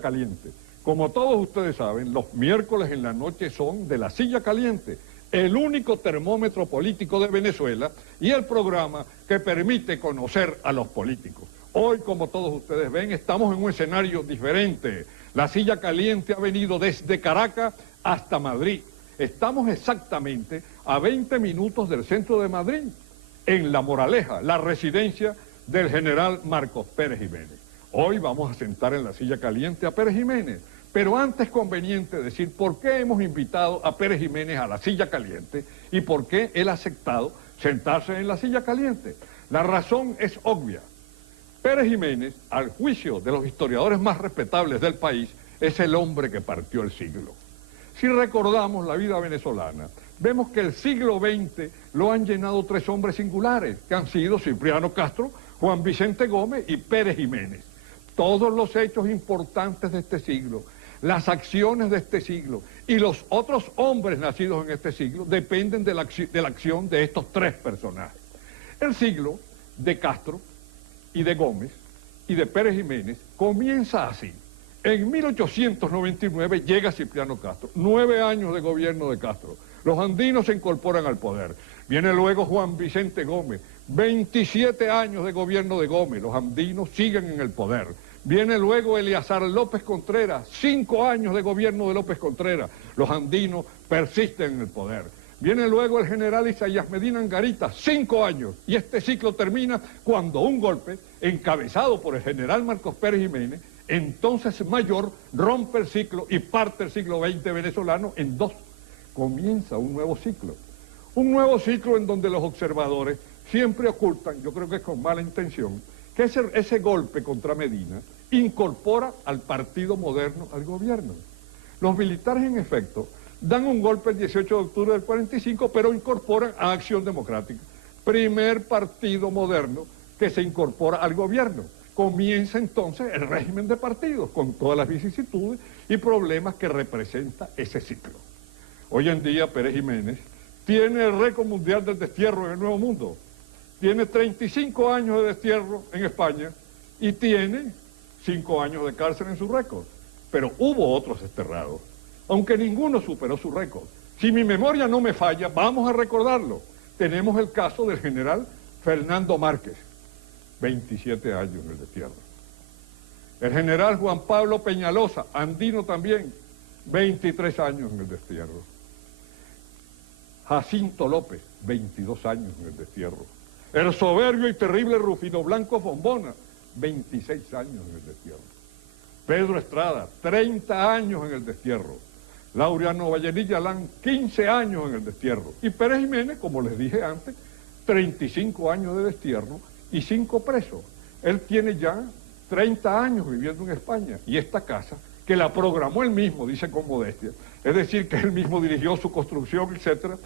Caliente. Como todos ustedes saben, los miércoles en la noche son de La Silla Caliente, el único termómetro político de Venezuela y el programa que permite conocer a los políticos. Hoy, como todos ustedes ven, estamos en un escenario diferente. La Silla Caliente ha venido desde Caracas hasta Madrid. Estamos exactamente a 20 minutos del centro de Madrid, en La Moraleja, la residencia del general Marcos Pérez Jiménez. Hoy vamos a sentar en la Silla Caliente a Pérez Jiménez, pero antes es conveniente decir por qué hemos invitado a Pérez Jiménez a la Silla Caliente y por qué él ha aceptado sentarse en la Silla Caliente. La razón es obvia. Pérez Jiménez, al juicio de los historiadores más respetables del país, es el hombre que partió el siglo. Si recordamos la vida venezolana, vemos que el siglo XX lo han llenado tres hombres singulares, que han sido Cipriano Castro, Juan Vicente Gómez y Pérez Jiménez. Todos los hechos importantes de este siglo, las acciones de este siglo y los otros hombres nacidos en este siglo dependen de la acción de estos tres personajes. El siglo de Castro y de Gómez y de Pérez Jiménez comienza así. En 1899 llega Cipriano Castro, 9 años de gobierno de Castro. Los andinos se incorporan al poder. Viene luego Juan Vicente Gómez, 27 años de gobierno de Gómez, los andinos siguen en el poder. Viene luego Eleazar López Contreras, 5 años de gobierno de López Contreras, los andinos persisten en el poder. Viene luego el general Isaías Medina Angarita, 5 años, y este ciclo termina cuando un golpe, encabezado por el general Marcos Pérez Jiménez, entonces mayor, rompe el ciclo y parte el siglo XX venezolano en dos. Comienza un nuevo ciclo. Un nuevo ciclo en donde los observadores siempre ocultan, yo creo que es con mala intención, que ese golpe contra Medina incorpora al Partido Moderno al gobierno. Los militares, en efecto, dan un golpe el 18 de octubre del 45, pero incorporan a Acción Democrática, primer partido moderno que se incorpora al gobierno. Comienza entonces el régimen de partidos, con todas las vicisitudes y problemas que representa ese ciclo. Hoy en día Pérez Jiménez tiene el récord mundial del destierro en el Nuevo Mundo. Tiene 35 años de destierro en España y tiene 5 años de cárcel en su récord. Pero hubo otros desterrados, aunque ninguno superó su récord. Si mi memoria no me falla, vamos a recordarlo. Tenemos el caso del general Fernando Márquez, 27 años en el destierro. El general Juan Pablo Peñalosa, andino también, 23 años en el destierro. Jacinto López, 22 años en el destierro. El soberbio y terrible Rufino Blanco Fombona, 26 años en el destierro. Pedro Estrada, 30 años en el destierro. Laureano Vallenilla Alán, 15 años en el destierro. Y Pérez Jiménez, como les dije antes, 35 años de destierro y 5 presos. Él tiene ya 30 años viviendo en España. Y esta casa, que la programó él mismo, dice con modestia, es decir, que él mismo dirigió su construcción, etcétera,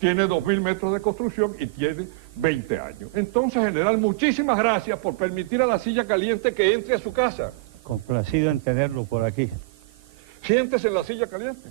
tiene 2.000 metros de construcción y tiene 20 años. Entonces, general, muchísimas gracias por permitir a la Silla Caliente que entre a su casa. Complacido en tenerlo por aquí. Siéntese en la Silla Caliente.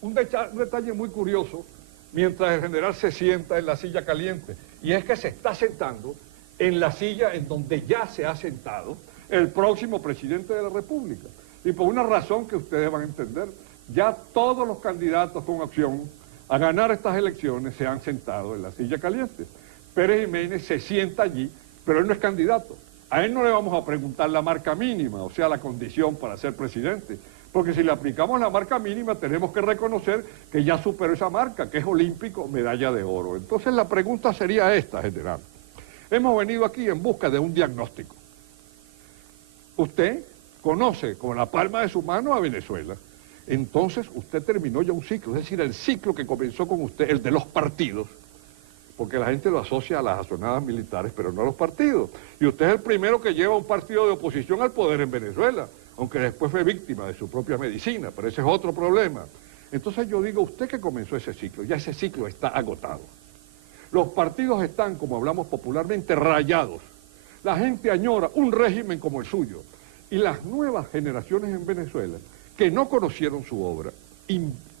Un detalle muy curioso, mientras el general se sienta en la Silla Caliente, y es que se está sentando en la silla en donde ya se ha sentado el próximo presidente de la República. Y por una razón que ustedes van a entender, ya todos los candidatos con opción a ganar estas elecciones se han sentado en la Silla Caliente. Pérez Jiménez se sienta allí, pero él no es candidato. A él no le vamos a preguntar la marca mínima, o sea, la condición para ser presidente, porque si le aplicamos la marca mínima tenemos que reconocer que ya superó esa marca, que es olímpico, medalla de oro. Entonces la pregunta sería esta, general. Hemos venido aquí en busca de un diagnóstico. Usted conoce con la palma de su mano a Venezuela. Entonces usted terminó ya un ciclo, es decir, el ciclo que comenzó con usted, el de los partidos, porque la gente lo asocia a las azonadas militares, pero no a los partidos. Y usted es el primero que lleva un partido de oposición al poder en Venezuela, aunque después fue víctima de su propia medicina, pero ese es otro problema. Entonces yo digo, usted que comenzó ese ciclo, ya ese ciclo está agotado. Los partidos están, como hablamos popularmente, rayados. La gente añora un régimen como el suyo. Y las nuevas generaciones en Venezuela, que no conocieron su obra,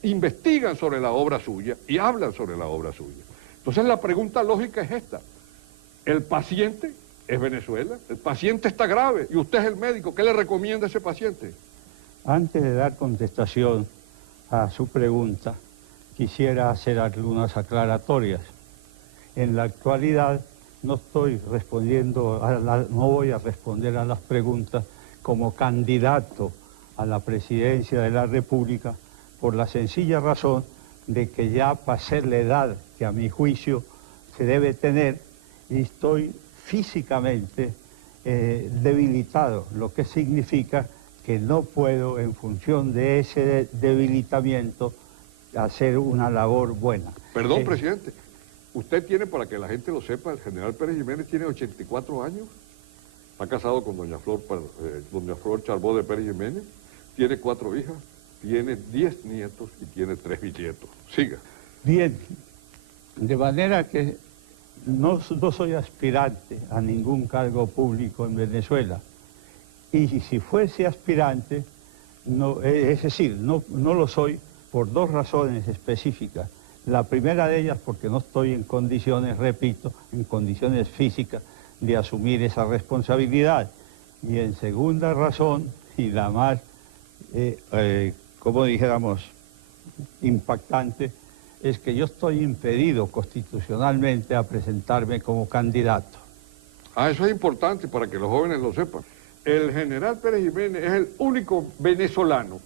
investigan sobre la obra suya y hablan sobre la obra suya. Entonces la pregunta lógica es esta. El paciente es Venezuela, el paciente está grave y usted es el médico, ¿qué le recomienda a ese paciente? Antes de dar contestación a su pregunta, quisiera hacer algunas aclaratorias. En la actualidad no estoy respondiendo, no voy a responder a las preguntas como candidato a la presidencia de la República, por la sencilla razón de que ya pasé la edad que a mi juicio se debe tener y estoy físicamente debilitado, lo que significa que no puedo, en función de ese debilitamiento, hacer una labor buena. Perdón, presidente, usted tiene, para que la gente lo sepa, el general Pérez Jiménez tiene 84 años, está casado con doña Flor Charbó de Pérez Jiménez, tiene 4 hijas, tiene 10 nietos y tiene 3 bisnietos. Siga. Bien, de manera que no soy aspirante a ningún cargo público en Venezuela. Y si fuese aspirante, es decir, no lo soy por 2 razones específicas. La primera de ellas porque no estoy en condiciones, repito, en condiciones físicas de asumir esa responsabilidad. Y en segunda razón, y la más, como dijéramos, impactante, es que yo estoy impedido constitucionalmente a presentarme como candidato. Eso es importante para que los jóvenes lo sepan. El general Pérez Jiménez es el único venezolano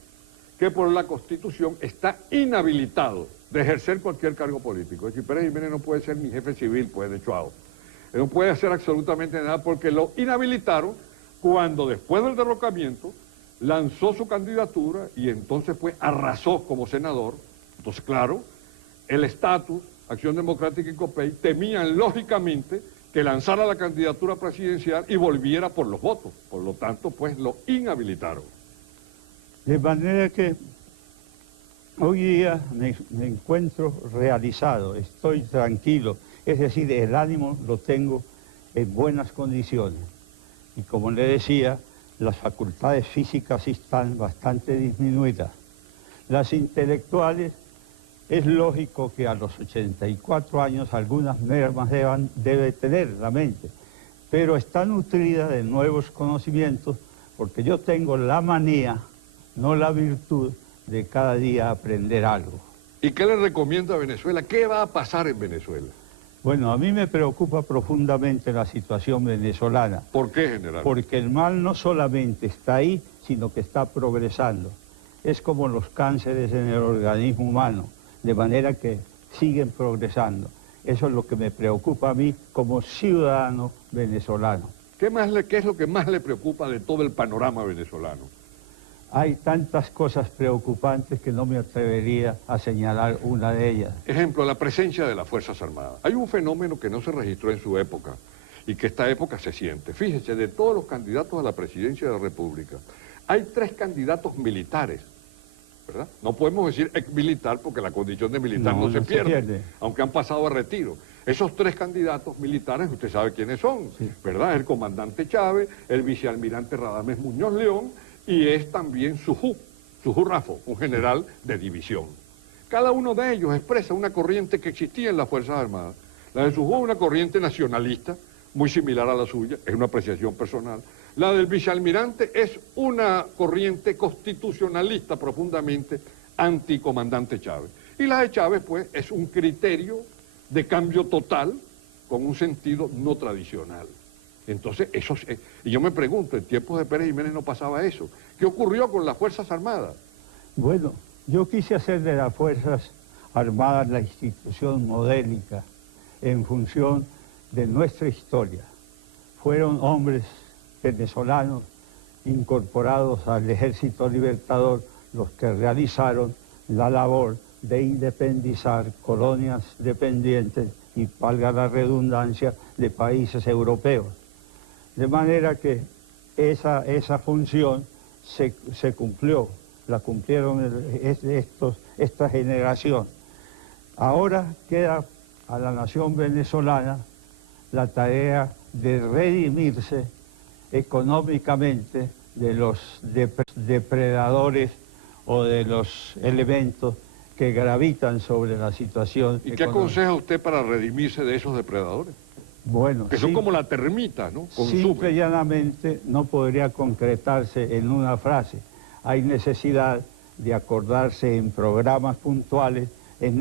que por la Constitución está inhabilitado de ejercer cualquier cargo político. Es decir, Pérez Jiménez no puede ser ni jefe civil, pues, de Chuao. Él no puede hacer absolutamente nada porque lo inhabilitaron cuando, después del derrocamiento, lanzó su candidatura y entonces, pues, arrasó como senador. Entonces, claro, el estatus, Acción Democrática y COPEI temían, lógicamente, que lanzara la candidatura presidencial y volviera por los votos. Por lo tanto, pues, lo inhabilitaron. De manera que hoy día me encuentro realizado, estoy tranquilo, es decir, el ánimo lo tengo en buenas condiciones. Y como le decía, las facultades físicas están bastante disminuidas. Las intelectuales, es lógico que a los 84 años algunas mermas debe tener la mente, pero está nutrida de nuevos conocimientos porque yo tengo la manía, no la virtud, de cada día aprender algo. ¿Y qué le recomienda a Venezuela? ¿Qué va a pasar en Venezuela? Bueno, a mí me preocupa profundamente la situación venezolana. ¿Por qué, general? Porque el mal no solamente está ahí, sino que está progresando. Es como los cánceres en el organismo humano, de manera que siguen progresando. Eso es lo que me preocupa a mí como ciudadano venezolano. ¿Qué es lo que más le preocupa de todo el panorama venezolano? Hay tantas cosas preocupantes que no me atrevería a señalar una de ellas. Ejemplo, la presencia de las Fuerzas Armadas. Hay un fenómeno que no se registró en su época y que esta época se siente. Fíjese, de todos los candidatos a la presidencia de la República, hay 3 candidatos militares, ¿verdad? No podemos decir ex-militar porque la condición de militar no se pierde, aunque han pasado a retiro. Esos 3 candidatos militares, usted sabe quiénes son, sí, ¿verdad? El comandante Chávez, el vicealmirante Radamés Muñoz León y es también Sujú Rafo, un general de división. Cada uno de ellos expresa una corriente que existía en las Fuerzas Armadas. La de Sujú es una corriente nacionalista, muy similar a la suya, es una apreciación personal. La del vicealmirante es una corriente constitucionalista profundamente anticomandante Chávez. Y la de Chávez, pues, es un criterio de cambio total con un sentido no tradicional. Entonces, y yo me pregunto, en tiempos de Pérez Jiménez no pasaba eso. ¿Qué ocurrió con las Fuerzas Armadas? Bueno, yo quise hacer de las Fuerzas Armadas la institución modélica en función de nuestra historia. Fueron hombres venezolanos incorporados al Ejército Libertador los que realizaron la labor de independizar colonias dependientes y, valga la redundancia, de países europeos. De manera que esa función se cumplió, la cumplieron esta generación. Ahora queda a la nación venezolana la tarea de redimirse económicamente de los depredadores o de los elementos que gravitan sobre la situación económica. ¿Y qué aconseja usted para redimirse de esos depredadores? Bueno, que son como la termita, ¿no? Simple y llanamente no podría concretarse en una frase. hay necesidad de acordarse en programas puntuales, es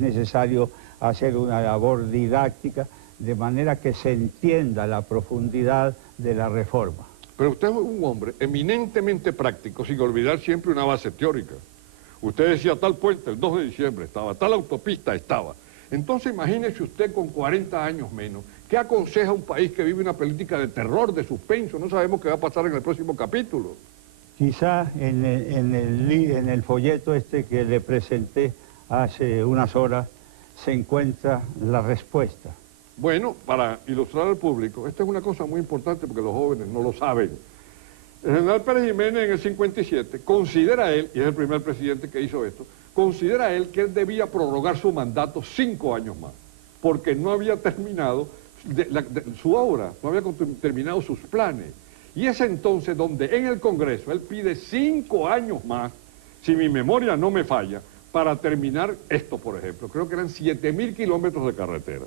necesario hacer una labor didáctica, de manera que se entienda la profundidad de la reforma. Pero usted es un hombre eminentemente práctico, sin olvidar siempre una base teórica. Usted decía tal puente, el 2 de diciembre estaba, tal autopista estaba. Entonces imagínese usted con 40 años menos, ¿qué aconseja a un país que vive una política de terror, de suspenso? No sabemos qué va a pasar en el próximo capítulo. Quizá en el folleto este que le presenté hace unas horas se encuentra la respuesta. Bueno, para ilustrar al público, esta es una cosa muy importante porque los jóvenes no lo saben. El general Pérez Jiménez en el 57 considera él, y es el primer presidente que hizo esto, considera él que él debía prorrogar su mandato 5 años más, porque no había terminado su obra, no había terminado sus planes. Y es entonces donde en el Congreso él pide 5 años más, si mi memoria no me falla, para terminar esto, por ejemplo. Creo que eran 7.000 kilómetros de carretera.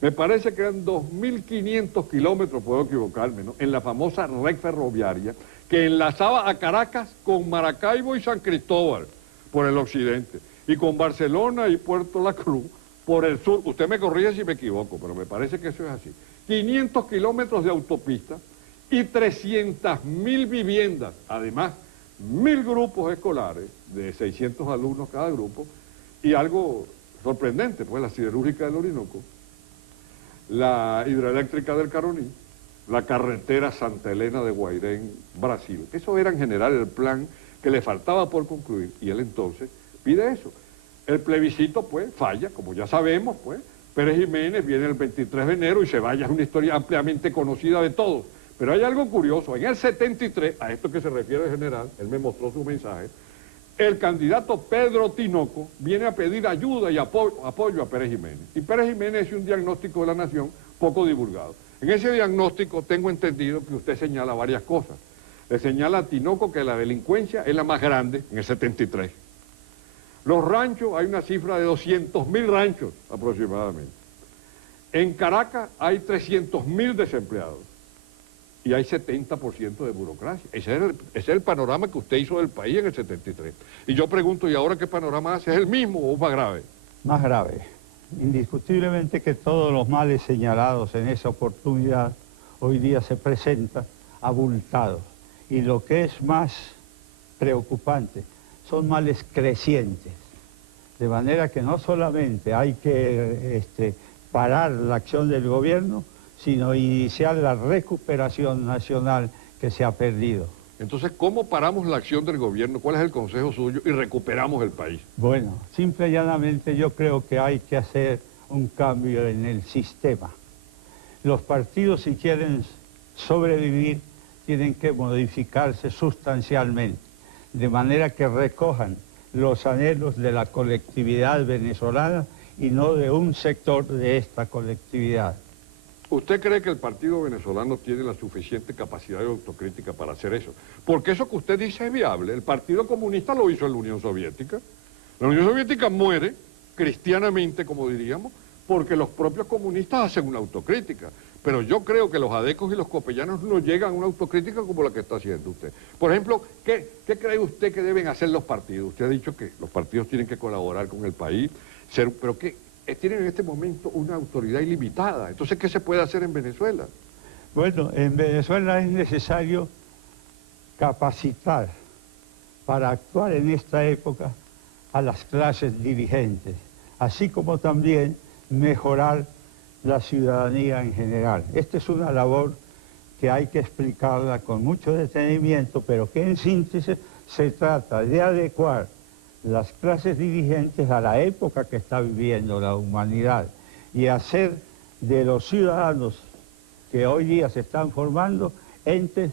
Me parece que eran 2.500 kilómetros, puedo equivocarme, ¿no?, en la famosa red ferroviaria que enlazaba a Caracas con Maracaibo y San Cristóbal por el occidente, y con Barcelona y Puerto La Cruz por el sur. Usted me corrige si me equivoco, pero me parece que eso es así. 500 kilómetros de autopista y 300.000 viviendas, además 1.000 grupos escolares de 600 alumnos cada grupo, y algo sorprendente, pues la siderúrgica del Orinoco, la hidroeléctrica del Caroní, la carretera Santa Elena de Guairén, Brasil. Eso era en general el plan que le faltaba por concluir, y él entonces pide eso. El plebiscito, pues, falla, como ya sabemos, pues. Pérez Jiménez viene el 23 de enero y se vaya, es una historia ampliamente conocida de todos. Pero hay algo curioso, en el 73, a esto que se refiere el general, él me mostró su mensaje, el candidato Pedro Tinoco viene a pedir ayuda y apoyo a Pérez Jiménez. Y Pérez Jiménez hizo un diagnóstico de la nación poco divulgado. En ese diagnóstico tengo entendido que usted señala varias cosas. Le señala a Tinoco que la delincuencia es la más grande en el 73. Los ranchos, hay una cifra de 200.000 ranchos aproximadamente. En Caracas hay 300.000 desempleados. Y hay 70% de burocracia. Ese es el panorama que usted hizo del país en el 73. Y yo pregunto, ¿y ahora qué panorama hace? ¿Es el mismo o más grave? Más grave. Indiscutiblemente que todos los males señalados en esa oportunidad hoy día se presentan abultados. Y lo que es más preocupante, son males crecientes. De manera que no solamente hay que parar la acción del gobierno, sino iniciar la recuperación nacional que se ha perdido. Entonces, ¿cómo paramos la acción del gobierno? ¿Cuál es el consejo suyo? Y recuperamos el país. Bueno, simple y llanamente yo creo que hay que hacer un cambio en el sistema. Los partidos, si quieren sobrevivir, tienen que modificarse sustancialmente, de manera que recojan los anhelos de la colectividad venezolana y no de un sector de esta colectividad. ¿Usted cree que el partido venezolano tiene la suficiente capacidad de autocrítica para hacer eso? Porque eso que usted dice es viable. El Partido Comunista lo hizo en la Unión Soviética. La Unión Soviética muere, cristianamente, como diríamos, porque los propios comunistas hacen una autocrítica. Pero yo creo que los adecos y los copellanos no llegan a una autocrítica como la que está haciendo usted. Por ejemplo, ¿qué cree usted que deben hacer los partidos? Usted ha dicho que los partidos tienen que colaborar con el país, pero ¿qué? Tienen en este momento una autoridad ilimitada. Entonces, ¿qué se puede hacer en Venezuela? Bueno, en Venezuela es necesario capacitar para actuar en esta época a las clases dirigentes, así como también mejorar la ciudadanía en general. Esta es una labor que hay que explicarla con mucho detenimiento, pero que en síntesis se trata de adecuar las clases dirigentes a la época que está viviendo la humanidad y hacer de los ciudadanos que hoy día se están formando entes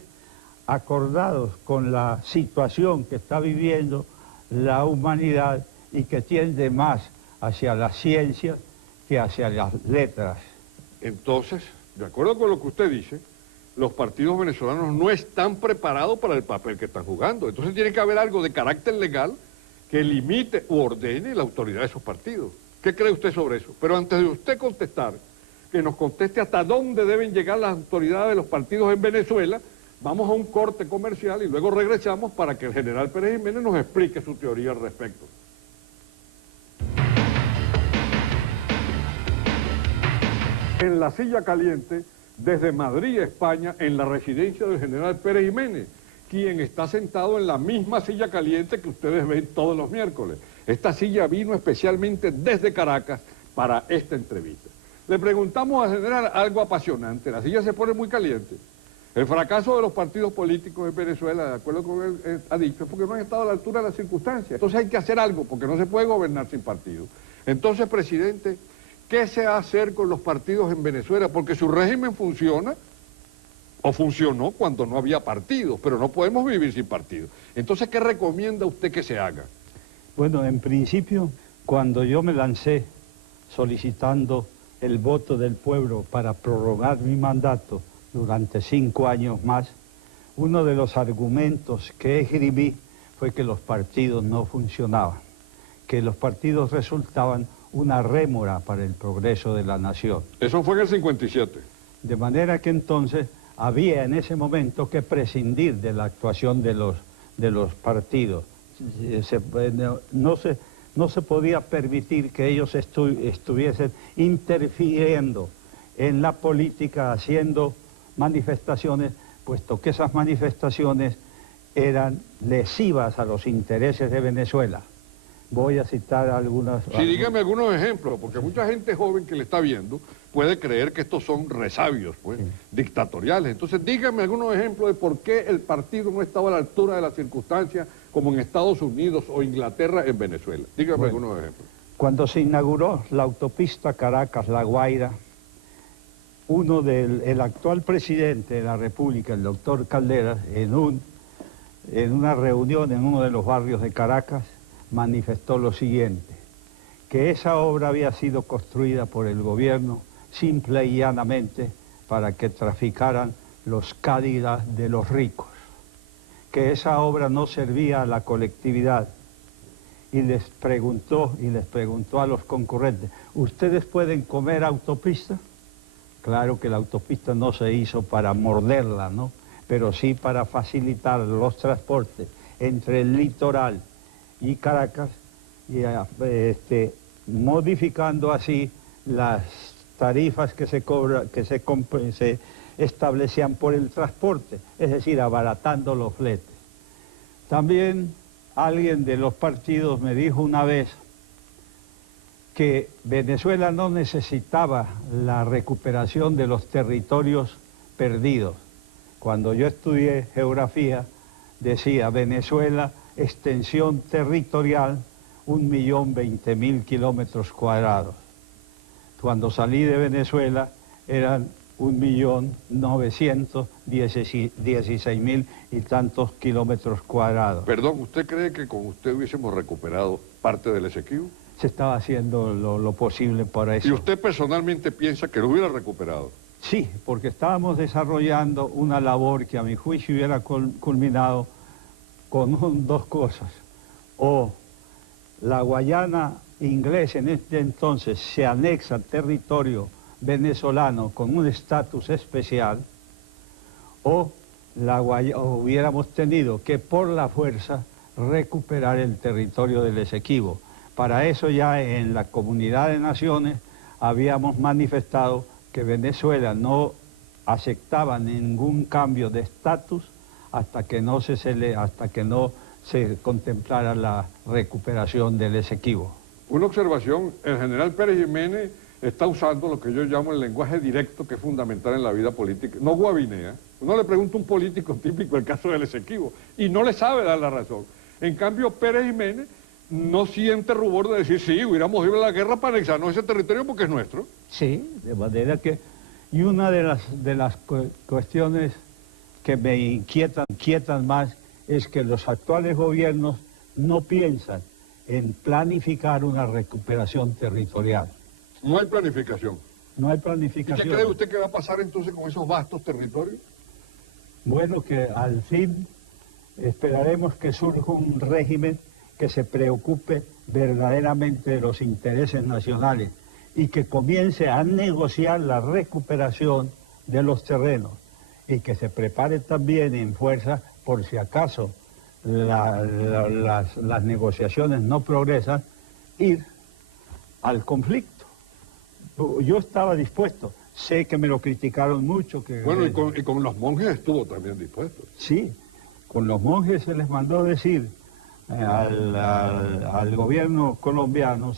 acordados con la situación que está viviendo la humanidad y que tiende más hacia la ciencia que hacia las letras. Entonces, de acuerdo con lo que usted dice, los partidos venezolanos no están preparados para el papel que están jugando. Entonces tiene que haber algo de carácter legal que limite u ordene la autoridad de esos partidos. ¿Qué cree usted sobre eso? Pero antes de usted contestar, que nos conteste hasta dónde deben llegar las autoridades de los partidos en Venezuela, Vamos a un corte comercial y luego regresamos para que el general Pérez Jiménez nos explique su teoría al respecto. En la silla caliente, desde Madrid, España, en la residencia del general Pérez Jiménez, quien está sentado en la misma silla caliente que ustedes ven todos los miércoles. Esta silla vino especialmente desde Caracas para esta entrevista. Le preguntamos al general algo apasionante, la silla se pone muy caliente. El fracaso de los partidos políticos en Venezuela, de acuerdo con él ha dicho, es porque no han estado a la altura de las circunstancias. Entonces hay que hacer algo, porque no se puede gobernar sin partidos. Entonces, presidente, ¿qué se va a hacer con los partidos en Venezuela? Porque su régimen funciona, o funcionó cuando no había partidos, pero no podemos vivir sin partidos. Entonces, ¿qué recomienda usted que se haga? Bueno, en principio, cuando yo me lancé solicitando el voto del pueblo para prorrogar mi mandato durante 5 años más, uno de los argumentos que escribí fue que los partidos no funcionaban, que los partidos resultaban una rémora para el progreso de la nación. Eso fue en el 57. De manera que entonces había en ese momento que prescindir de la actuación de los partidos. No se podía permitir que ellos estuviesen interfiriendo en la política, haciendo manifestaciones, puesto que esas manifestaciones eran lesivas a los intereses de Venezuela. Voy a citar algunas... Sí, dígame algunos ejemplos, porque mucha gente joven que le está viendo puede creer que estos son resabios, pues, sí, dictatoriales. Entonces, dígame algunos ejemplos de por qué el partido no estaba a la altura de las circunstancias como en Estados Unidos o Inglaterra en Venezuela. Dígame algunos ejemplos. Cuando se inauguró la autopista Caracas-La Guaira, el actual presidente de la República, el doctor Caldera, en una reunión en uno de los barrios de Caracas, manifestó lo siguiente, que esa obra había sido construida por el gobierno simple y llanamente para que traficaran los Cadillacs de los ricos, que esa obra no servía a la colectividad, y les preguntó a los concurrentes, ¿ustedes pueden comer autopista? Claro que la autopista no se hizo para morderla, ¿no?, pero sí para facilitar los transportes entre el litoral y Caracas, y modificando así las tarifas que se establecían por el transporte, es decir, abaratando los fletes. También alguien de los partidos me dijo una vez que Venezuela no necesitaba la recuperación de los territorios perdidos. Cuando yo estudié geografía, decía Venezuela, extensión territorial, 1.020.000 kilómetros cuadrados. Cuando salí de Venezuela eran 1.916.000 y tantos kilómetros cuadrados. Perdón, ¿usted cree que con usted hubiésemos recuperado parte del Esequibo? Se estaba haciendo lo posible para eso. ¿Y usted personalmente piensa que lo hubiera recuperado? Sí, porque estábamos desarrollando una labor que a mi juicio hubiera culminado con dos cosas. O la Guayana inglesa en este entonces se anexa al territorio venezolano con un estatus especial, o hubiéramos tenido que por la fuerza recuperar el territorio del Esequibo. Para eso ya en la Comunidad de Naciones habíamos manifestado que Venezuela no aceptaba ningún cambio de estatus hasta que no se contemplara la recuperación del Esequibo. Una observación, el general Pérez Jiménez está usando lo que yo llamo el lenguaje directo, que es fundamental en la vida política, no guabinea. Uno le pregunta a un político típico el caso del Esequibo y no le sabe dar la razón. En cambio, Pérez Jiménez no siente rubor de decir, sí, hubiéramos ido a la guerra para anexarnos ese territorio porque es nuestro. Sí, de manera que... Y una de las cuestiones que me inquietan más es que los actuales gobiernos no piensan en planificar una recuperación territorial. No hay planificación. No hay planificación. ¿Y qué cree usted que va a pasar entonces con esos vastos territorios? Bueno, que al fin esperaremos que surja un régimen que se preocupe verdaderamente de los intereses nacionales y que comience a negociar la recuperación de los terrenos. y que se prepare también en fuerza por si acaso las negociaciones no progresan, ir al conflicto. Yo estaba dispuesto, sé que me lo criticaron mucho. Bueno, y con los monjes estuvo también dispuesto. Sí, con los monjes se les mandó decir al gobierno colombiano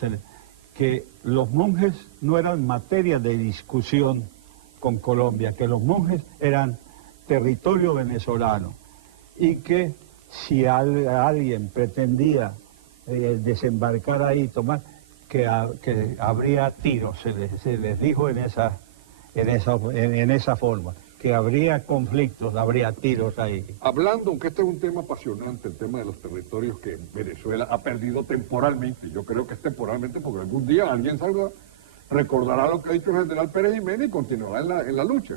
que los monjes no eran materia de discusión con Colombia, que los monjes eran territorio venezolano y que si alguien pretendía desembarcar ahí y tomar, que habría tiros, se les dijo en esa forma, que habría conflictos, habría tiros ahí. Hablando, aunque este es un tema apasionante, el tema de los territorios que Venezuela ha perdido temporalmente, yo creo que es temporalmente porque algún día alguien recordará lo que ha dicho el general Pérez Jiménez y continuará en la lucha.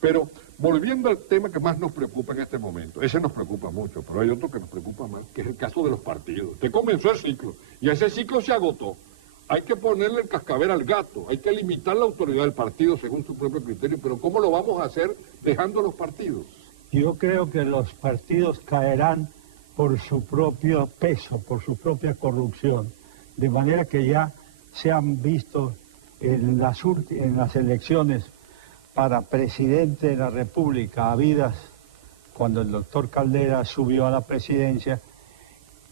Pero volviendo al tema que más nos preocupa en este momento, ese nos preocupa mucho, pero hay otro que nos preocupa más, que es el caso de los partidos. Que comenzó el ciclo y ese ciclo se agotó. Hay que ponerle el cascabel al gato, hay que limitar la autoridad del partido según su propio criterio, pero ¿cómo lo vamos a hacer dejando los partidos? Yo creo que los partidos caerán por su propio peso, por su propia corrupción, de manera que ya se han visto en las elecciones para presidente de la República habidas, cuando el doctor Caldera subió a la presidencia,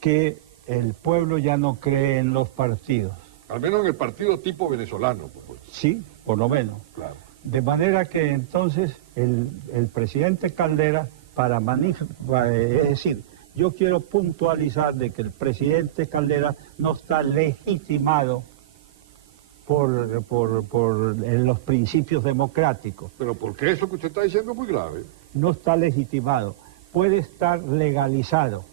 que el pueblo ya no cree en los partidos. Al menos en el partido tipo venezolano. Pues. Sí, por lo menos. Claro. De manera que entonces el presidente Caldera, es decir, yo quiero puntualizar de que el presidente Caldera no está legitimado en los principios democráticos. Pero ¿por qué eso que usted está diciendo es muy grave? No está legitimado, puede estar legalizado.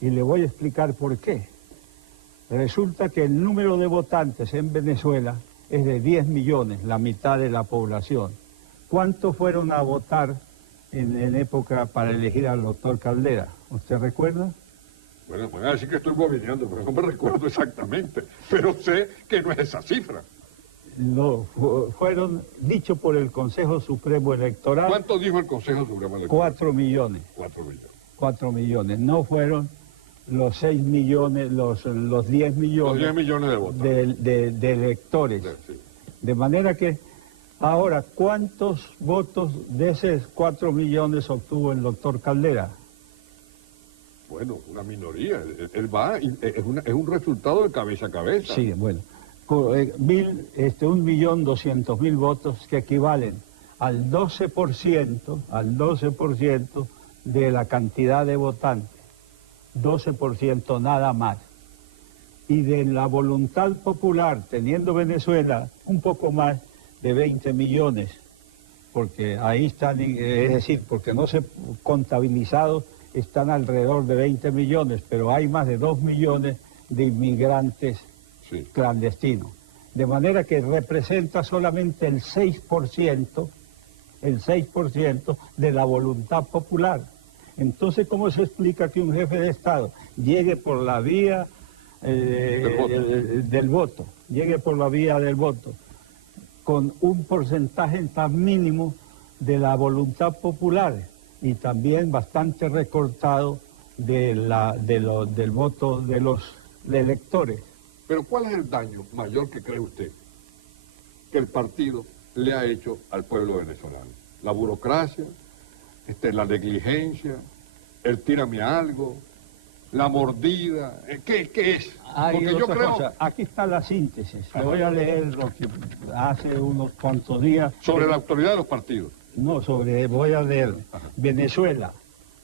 Y le voy a explicar por qué. Resulta que el número de votantes en Venezuela es de 10 millones, la mitad de la población. ¿Cuántos fueron a votar en época para elegir al doctor Caldera? ¿Usted recuerda? Bueno, pueden decir que estoy bobineando, pero no me recuerdo exactamente. Pero sé que no es esa cifra. No, fueron dicho por el Consejo Supremo Electoral. ¿Cuánto dijo el Consejo Supremo Electoral? 4 millones. 4 millones. 4 millones. No fueron los 6 millones, los 10 millones. Los 10 millones de votos. De electores. Sí. De manera que, ahora, ¿cuántos votos de esos 4 millones obtuvo el doctor Caldera? Bueno, una minoría. Él va, es un resultado de cabeza a cabeza. Sí, bueno. 1.200.000 votos que equivalen al 12% de la cantidad de votantes. 12% nada más. Y de la voluntad popular, teniendo Venezuela un poco más de 20 millones, porque ahí están, es decir, porque no se contabilizados, están alrededor de 20 millones, pero hay más de 2 millones de inmigrantes clandestinos. De manera que representa solamente el 6% de la voluntad popular. Entonces, ¿cómo se explica que un jefe de Estado llegue por la vía del voto, con un porcentaje tan mínimo de la voluntad popular y también bastante recortado del voto de los electores? Pero ¿cuál es el daño mayor que cree usted que el partido le ha hecho al pueblo venezolano? La burocracia, la negligencia, el tírame algo, la mordida, ¿qué es? Porque yo creo... Aquí está la síntesis. Le voy a leer lo que hace unos cuantos días... Sobre la autoridad de los partidos. No, voy a leer. Venezuela,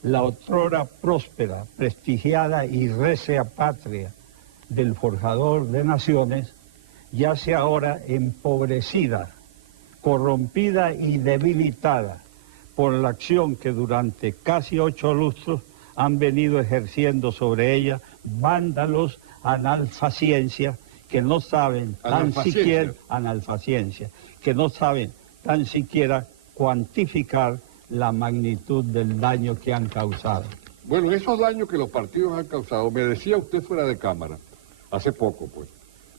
la otrora próspera, prestigiada y recia patria del forjador de naciones, yace ahora empobrecida, corrompida y debilitada por la acción que durante casi 8 lustros han venido ejerciendo sobre ella vándalos analfaciencia que no saben tan siquiera cuantificar la magnitud del daño que han causado. Bueno, esos daños que los partidos han causado, me decía usted fuera de cámara, hace poco pues,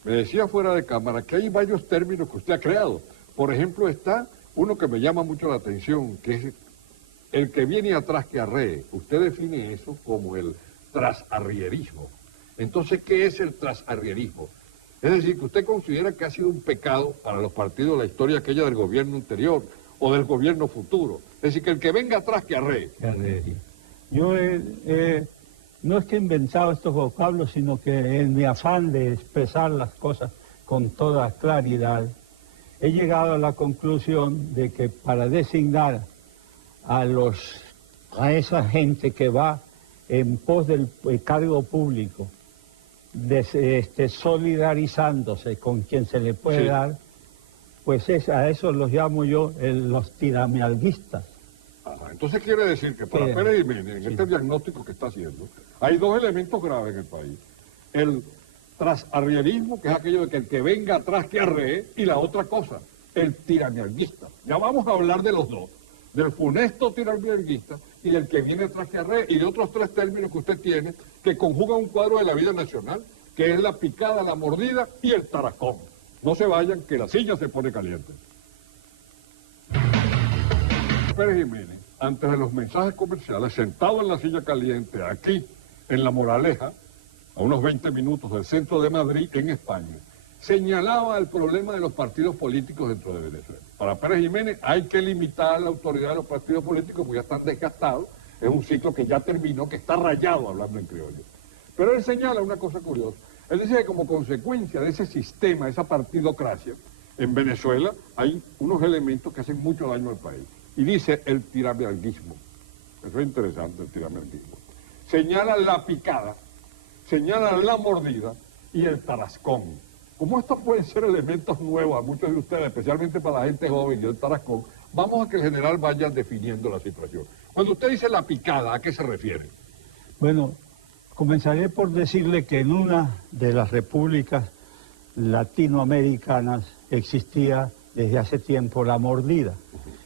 me decía fuera de cámara que hay varios términos que usted ha creado. Por ejemplo, está uno que me llama mucho la atención, que es el que viene atrás que arree. Usted define eso como el trasarrierismo. Entonces, ¿qué es el trasarrierismo? Es decir, que usted considera que ha sido un pecado para los partidos la historia aquella del gobierno anterior o del gobierno futuro. Es decir, que el que venga atrás que arree. Yo no es que he inventado estos vocablos, sino que en mi afán de expresar las cosas con toda claridad, he llegado a la conclusión de que para designar a esa gente que va en pos del cargo público, solidarizándose con quien se le puede dar, pues a eso los llamo yo los tiramialguistas. Entonces quiere decir que para Pérez Jiménez, en este diagnóstico que está haciendo, hay dos elementos graves en el país. El trasarrierismo, que es aquello de que el que venga atrás que arree, y la otra cosa, el tiramialguista. Ya vamos a hablar de los dos, del funesto tiramialguista y del que viene atrás que arree, y de otros tres términos que usted tiene que conjugan un cuadro de la vida nacional, que es la picada, la mordida y el tarascón. No se vayan, que la silla se pone caliente. Pérez Jiménez, antes de los mensajes comerciales, sentado en la silla caliente, aquí, en La Moraleja, a unos 20 minutos del centro de Madrid, en España, señalaba el problema de los partidos políticos dentro de Venezuela. Para Pérez Jiménez hay que limitar la autoridad de los partidos políticos porque ya están desgastados, es un ciclo que ya terminó, que está rayado, hablando en criollo. Pero él señala una cosa curiosa, él dice que como consecuencia de ese sistema, esa partidocracia, en Venezuela hay unos elementos que hacen mucho daño al país. Y dice el tiramialguismo. Eso es interesante, el tiramialguismo. Señala la picada, señala la mordida y el tarascón. Como estos pueden ser elementos nuevos a muchos de ustedes, especialmente para la gente joven y el tarascón, vamos a que el general vaya definiendo la situación. Cuando usted dice la picada, ¿a qué se refiere? Bueno, comenzaré por decirle que en una de las repúblicas latinoamericanas existía desde hace tiempo la mordida,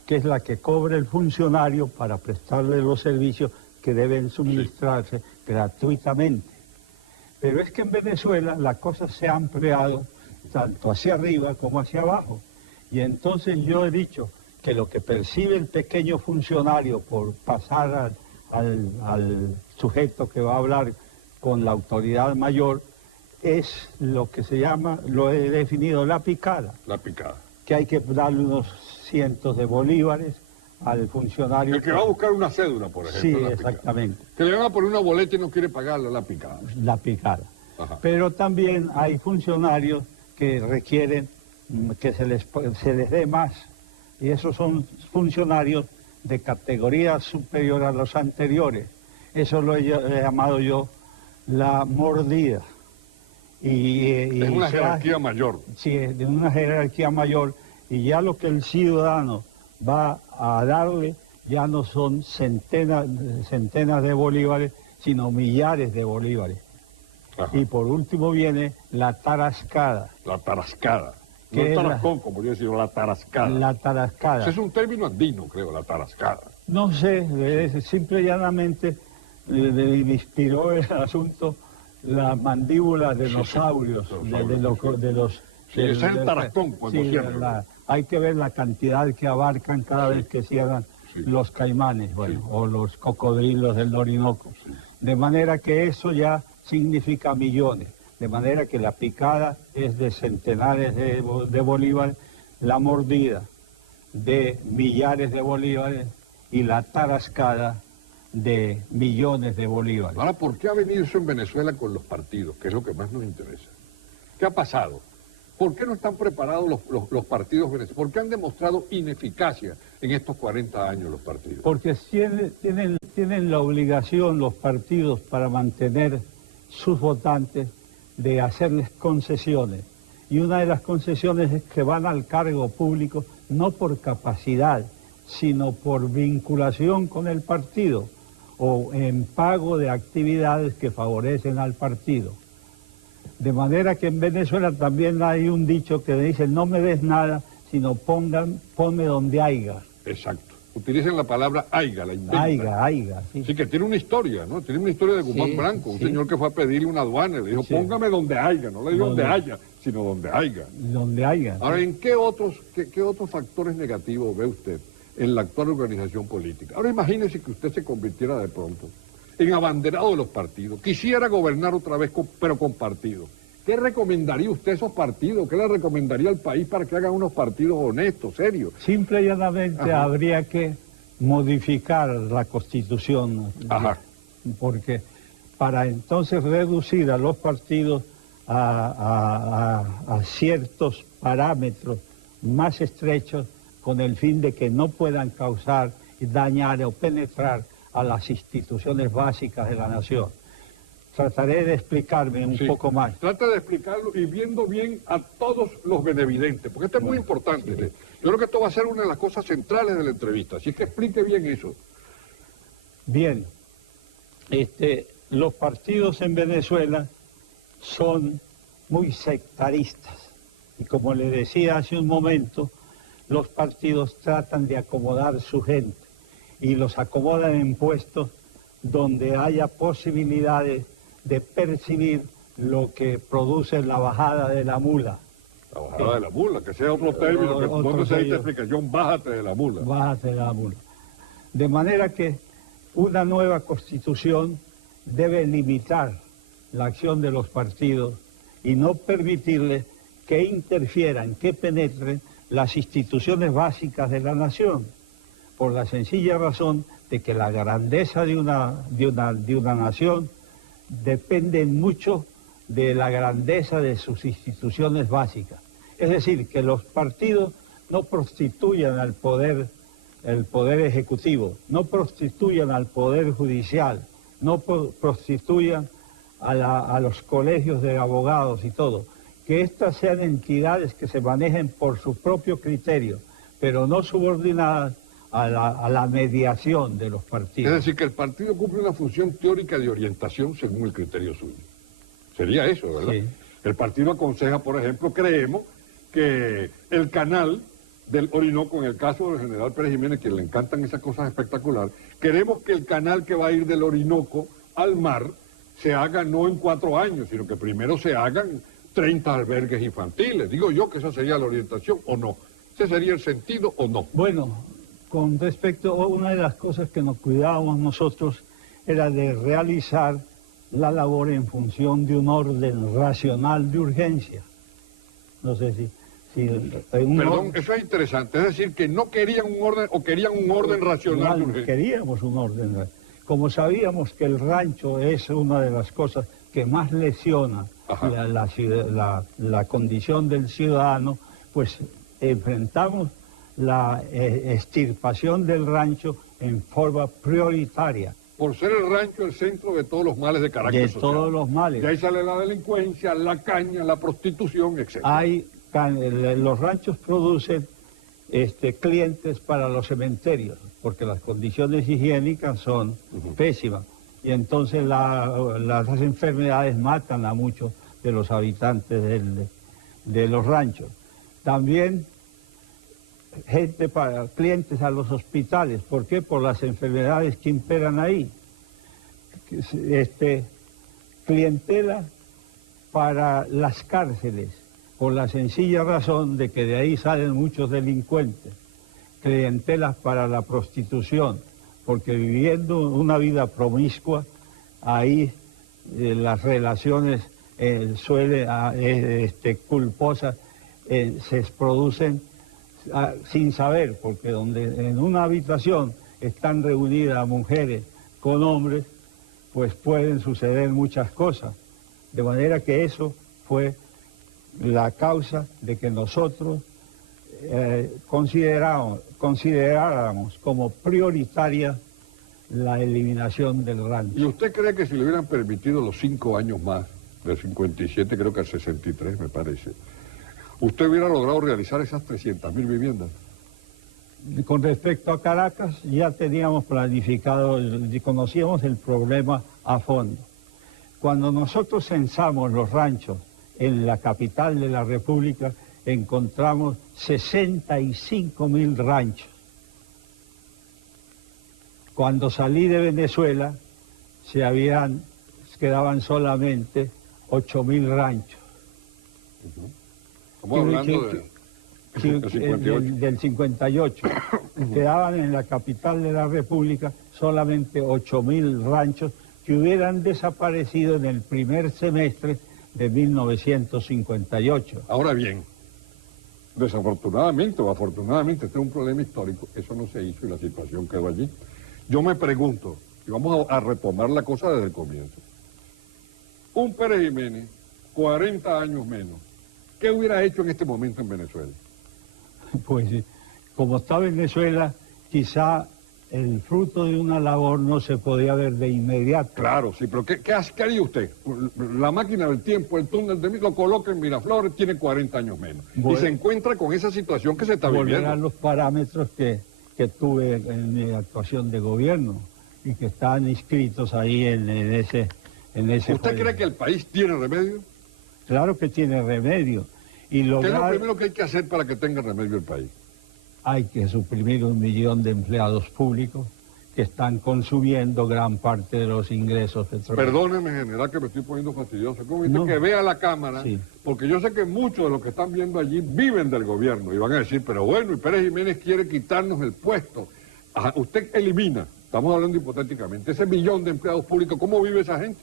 que es la que cobra el funcionario para prestarle los servicios que deben suministrarse gratuitamente. Pero es que en Venezuela las cosas se han ampliado tanto hacia arriba como hacia abajo. Y entonces yo he dicho que lo que percibe el pequeño funcionario por pasar al sujeto que va a hablar con la autoridad mayor es lo que se llama, lo he definido, la picada. La picada. Que hay que darle unos cientos de bolívares al funcionario. El que va a buscar una cédula, por ejemplo. Sí, exactamente. Que le van a poner una boleta y no quiere pagarla, la picada. La picada. Ajá. Pero también hay funcionarios que requieren que se les dé más. Y esos son funcionarios de categoría superior a los anteriores. Eso lo he llamado yo la mordida. Es una jerarquía mayor. Sí, es de una jerarquía mayor. Y ya lo que el ciudadano va a darle ya no son centenas de bolívares, sino millares de bolívares. Ajá. Y por último viene la tarascada. La tarascada. No el tarascón, como yo decía, la tarascada. La tarascada. Ese es un término andino, creo, la tarascada. No sé, simple y llanamente me inspiró el asunto la mandíbula de los saurios, de los... Sí, ese es el tarascón cuando cierran. Hay que ver la cantidad que abarcan cada vez que cierran los caimanes, o los cocodrilos del Orinoco. De manera que eso ya significa millones. De manera que la picada es de centenares de bolívares, la mordida de millares de bolívares y la tarascada de millones de bolívares. Ahora, ¿por qué ha venido eso en Venezuela con los partidos? Que es lo que más nos interesa. ¿Qué ha pasado? ¿Por qué no están preparados los partidos venezolanos? ¿Por qué han demostrado ineficacia en estos 40 años los partidos? Porque tienen la obligación los partidos para mantener sus votantes de hacerles concesiones. Y una de las concesiones es que van al cargo público no por capacidad, sino por vinculación con el partido o en pago de actividades que favorecen al partido. De manera que en Venezuela también hay un dicho que dice, no me des nada, sino ponme donde haya. Exacto. Utilicen la palabra haiga, la inventan. Haiga, sí. Sí, que tiene una historia, ¿no? Tiene una historia de Guzmán Blanco, un señor que fue a pedirle una aduana y le dijo, póngame donde haya, no le digo donde haya, sino donde haya. Donde haya. Ahora, ¿en qué otros factores negativos ve usted en la actual organización política. Ahora imagínese que usted se convirtiera de pronto en abanderado de los partidos, quisiera gobernar otra vez, pero con partidos. ¿Qué recomendaría usted a esos partidos? ¿Qué le recomendaría al país para que hagan unos partidos honestos, serios? Simple y llanamente habría que modificar la Constitución, porque para entonces reducir a los partidos a ciertos parámetros más estrechos con el fin de que no puedan causar, dañar o penetrar a las instituciones básicas de la nación. Trataré de explicarme un poco más. Trata de explicarlo y viendo bien a todos los benevidentes, porque esto es muy importante. Yo creo que esto va a ser una de las cosas centrales de la entrevista, así que explique bien eso. Bien, los partidos en Venezuela son muy sectaristas y como le decía hace un momento, los partidos tratan de acomodar su gente y los acomodan en puestos donde haya posibilidades de percibir lo que produce la bajada de la mula. La bajada de la mula, que sea otro término, que donde se esta explicación, bájate de la mula. Bájate de la mula. De manera que una nueva constitución debe limitar la acción de los partidos y no permitirles que interfieran, que penetren las instituciones básicas de la nación, por la sencilla razón de que la grandeza de una nación depende mucho de la grandeza de sus instituciones básicas. Es decir, que los partidos no prostituyan al poder, el poder ejecutivo, no prostituyan al poder judicial, no prostituyan a los colegios de abogados y todo. Que estas sean entidades que se manejen por su propio criterio, pero no subordinadas a la mediación de los partidos. Es decir, que el partido cumple una función teórica de orientación según el criterio suyo. Sería eso, ¿verdad? Sí. El partido aconseja, por ejemplo, creemos que el canal del Orinoco, en el caso del general Pérez Jiménez, que le encantan esas cosas espectaculares, queremos que el canal que va a ir del Orinoco al mar se haga no en 4 años, sino que primero se hagan 30 albergues infantiles. Digo yo que esa sería la orientación, ¿o no? ¿Ese sería el sentido o no? Bueno, con respecto a una de las cosas que nos cuidábamos nosotros era de realizar la labor en función de un orden racional de urgencia. No sé si Perdón, eso es interesante. Es decir, que no querían un orden o querían un orden racional de urgencia. Queríamos un orden. Como sabíamos que el rancho es una de las cosas que más lesiona la condición del ciudadano, pues enfrentamos la extirpación del rancho en forma prioritaria. Por ser el rancho el centro de todos los males de carácter social. De todos los males. De ahí sale la delincuencia, la caña, la prostitución, etc. Los ranchos producen clientes para los cementerios, porque las condiciones higiénicas son pésimas. Y entonces las enfermedades matan a muchos de los habitantes de los ranchos. También clientes a los hospitales. ¿Por qué? Por las enfermedades que imperan ahí. Clientela para las cárceles, por la sencilla razón de que de ahí salen muchos delincuentes. Clientelas para la prostitución, porque viviendo una vida promiscua, ahí las relaciones culposas se producen sin saber, porque donde en una habitación están reunidas mujeres con hombres, pues pueden suceder muchas cosas. De manera que eso fue la causa de que nosotros consideráramos como prioritaria la eliminación del rancho. ¿Y usted cree que si le hubieran permitido los 5 años más, del 57 creo que al 63 me parece, usted hubiera logrado realizar esas 300.000 viviendas? Con respecto a Caracas, ya teníamos planificado, conocíamos el problema a fondo. Cuando nosotros censamos los ranchos en la capital de la República, encontramos 65.000 ranchos. Cuando salí de Venezuela, quedaban solamente 8.000 ranchos. Estamos hablando de del 58. Quedaban en la capital de la República solamente 8.000 ranchos que hubieran desaparecido en el primer semestre de 1958. Ahora bien, desafortunadamente o afortunadamente, este es un problema histórico, eso no se hizo y la situación quedó allí. Yo me pregunto, y vamos a retomar la cosa desde el comienzo, un Pérez Jiménez, 40 años menos, ¿qué hubiera hecho en este momento en Venezuela? Pues como está Venezuela, quizá el fruto de una labor no se podía ver de inmediato. Claro, sí, pero ¿qué haría usted? La máquina del tiempo, el túnel de lo coloca en Miraflores, tiene 40 años menos. Y se encuentra con esa situación que se está viviendo. Volver a los parámetros que tuve en mi actuación de gobierno y que están inscritos ahí en ese... ¿Usted cree que el país tiene remedio? Claro que tiene remedio. Y ¿Qué es lo primero que hay que hacer para que tenga remedio el país? Hay que suprimir 1 millón de empleados públicos que están consumiendo gran parte de los ingresos petroleros. Perdóneme, general, que me estoy poniendo fastidioso. No. Que vea la Cámara, sí. Porque yo sé que muchos de los que están viendo allí viven del gobierno y van a decir, pero bueno, y Pérez Jiménez quiere quitarnos el puesto. Ajá, usted elimina, estamos hablando hipotéticamente, ese 1 millón de empleados públicos, ¿cómo vive esa gente?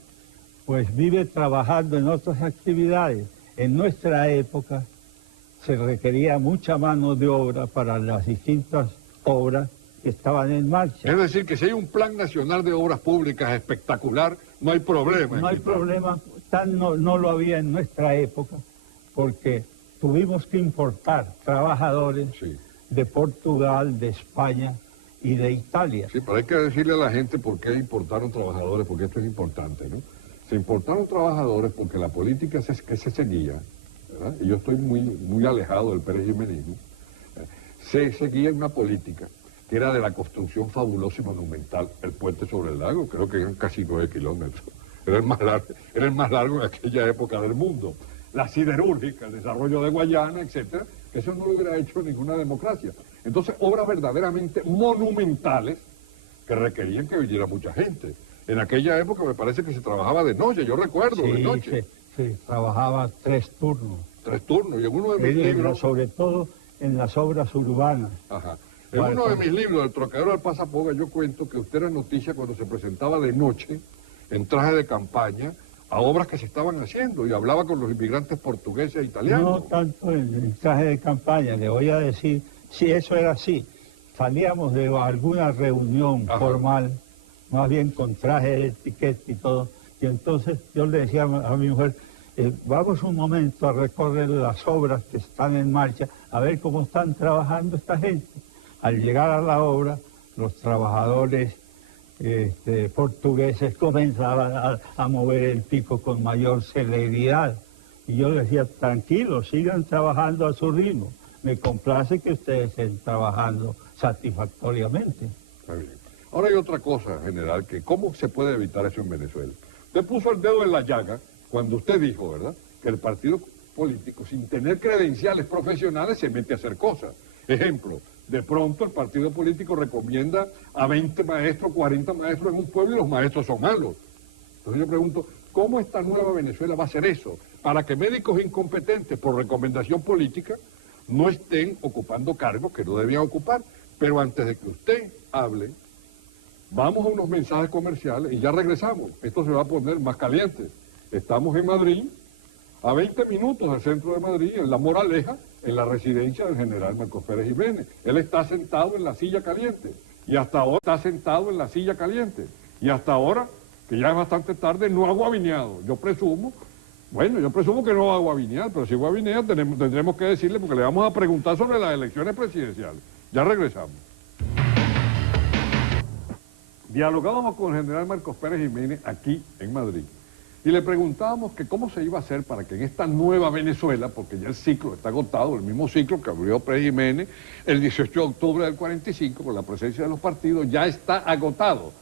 Pues vive trabajando en otras actividades. En nuestra época se requería mucha mano de obra para las distintas obras que estaban en marcha. Es decir, que si hay un plan nacional de obras públicas espectacular, no hay problema. No hay problema, no lo había en nuestra época, porque tuvimos que importar trabajadores de Portugal, de España y de Italia. Sí, pero hay que decirle a la gente por qué importaron trabajadores, porque esto es importante, ¿no? Se importaron trabajadores porque la política que se seguía, ¿verdad? Y yo estoy muy alejado del perejimenismo, se seguía una política que era de la construcción fabulosa y monumental, el puente sobre el lago, creo que eran casi 9 kilómetros, era el más largo en aquella época del mundo. La siderúrgica, el desarrollo de Guayana, etcétera, que eso no lo hubiera hecho ninguna democracia. Entonces, obras verdaderamente monumentales que requerían que viniera mucha gente. En aquella época me parece que se trabajaba de noche, yo recuerdo, de noche. Sí, trabajaba 3 turnos. 3 turnos, y en uno de mis libros... Sobre todo en las obras urbanas. Ajá. En uno de mis libros, El Trocadero del Pasapoga, yo cuento que usted era noticia cuando se presentaba de noche, en traje de campaña, a obras que se estaban haciendo, y hablaba con los inmigrantes portugueses e italianos. No tanto en traje de campaña, le voy a decir, si eso era así, salíamos de alguna reunión formal, más bien con traje de etiqueta y todo, y entonces yo le decía a mi mujer, vamos un momento a recorrer las obras que están en marcha, a ver cómo están trabajando esta gente. Al llegar a la obra, los trabajadores portugueses comenzaban a mover el pico con mayor celeridad. Y yo decía, tranquilos, sigan trabajando a su ritmo. Me complace que ustedes estén trabajando satisfactoriamente. Está bien. Ahora hay otra cosa, general, que ¿cómo se puede evitar eso en Venezuela? Usted puso el dedo en la llaga cuando usted dijo, ¿verdad?, que el partido político, sin tener credenciales profesionales, se mete a hacer cosas. Ejemplo, de pronto el partido político recomienda a 20 maestros, 40 maestros en un pueblo y los maestros son malos. Entonces yo pregunto, ¿cómo esta nueva Venezuela va a hacer eso? Para que médicos incompetentes por recomendación política no estén ocupando cargos que no debían ocupar. Pero antes de que usted hable, vamos a unos mensajes comerciales y ya regresamos. Esto se va a poner más caliente. Estamos en Madrid, a 20 minutos del centro de Madrid, en La Moraleja, en la residencia del general Marcos Pérez Jiménez. Él está sentado en la silla caliente. Y hasta ahora está sentado en la silla caliente. Y hasta ahora, que ya es bastante tarde, no ha guabineado. Yo presumo que no va a guabinear, pero si guabinea tendremos que decirle, porque le vamos a preguntar sobre las elecciones presidenciales. Ya regresamos. Dialogábamos con el general Marcos Pérez Jiménez aquí en Madrid. Y le preguntábamos que cómo se iba a hacer para que en esta nueva Venezuela, porque ya el ciclo está agotado, el mismo ciclo que abrió Pérez Jiménez el 18 de octubre del 45, con la presencia de los partidos, ya está agotado.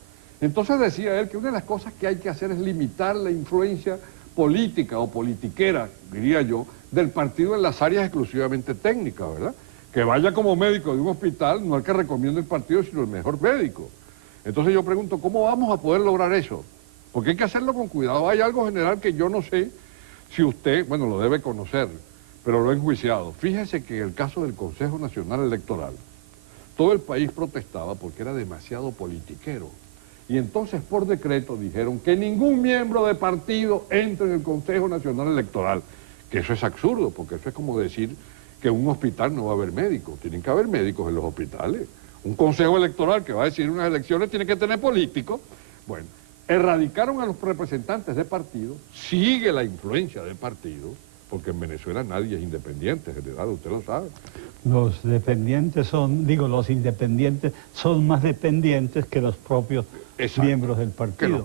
Entonces decía él que una de las cosas que hay que hacer es limitar la influencia política o politiquera, diría yo, del partido en las áreas exclusivamente técnicas, ¿verdad? Que vaya como médico de un hospital, no el que recomienda el partido, sino el mejor médico. Entonces yo pregunto, ¿cómo vamos a poder lograr eso? Porque hay que hacerlo con cuidado. Hay algo general que yo no sé si usted, bueno, lo debe conocer, pero lo ha enjuiciado. Fíjese que en el caso del Consejo Nacional Electoral, todo el país protestaba porque era demasiado politiquero. Y entonces por decreto dijeron que ningún miembro de partido entre en el Consejo Nacional Electoral. Que eso es absurdo, porque eso es como decir que en un hospital no va a haber médicos. Tienen que haber médicos en los hospitales. Un consejo electoral que va a decidir unas elecciones tiene que tener políticos. Bueno, erradicaron a los representantes de partido, sigue la influencia del partido, porque en Venezuela nadie es independiente, general, usted lo sabe. Los independientes son más dependientes que los propios miembros del partido.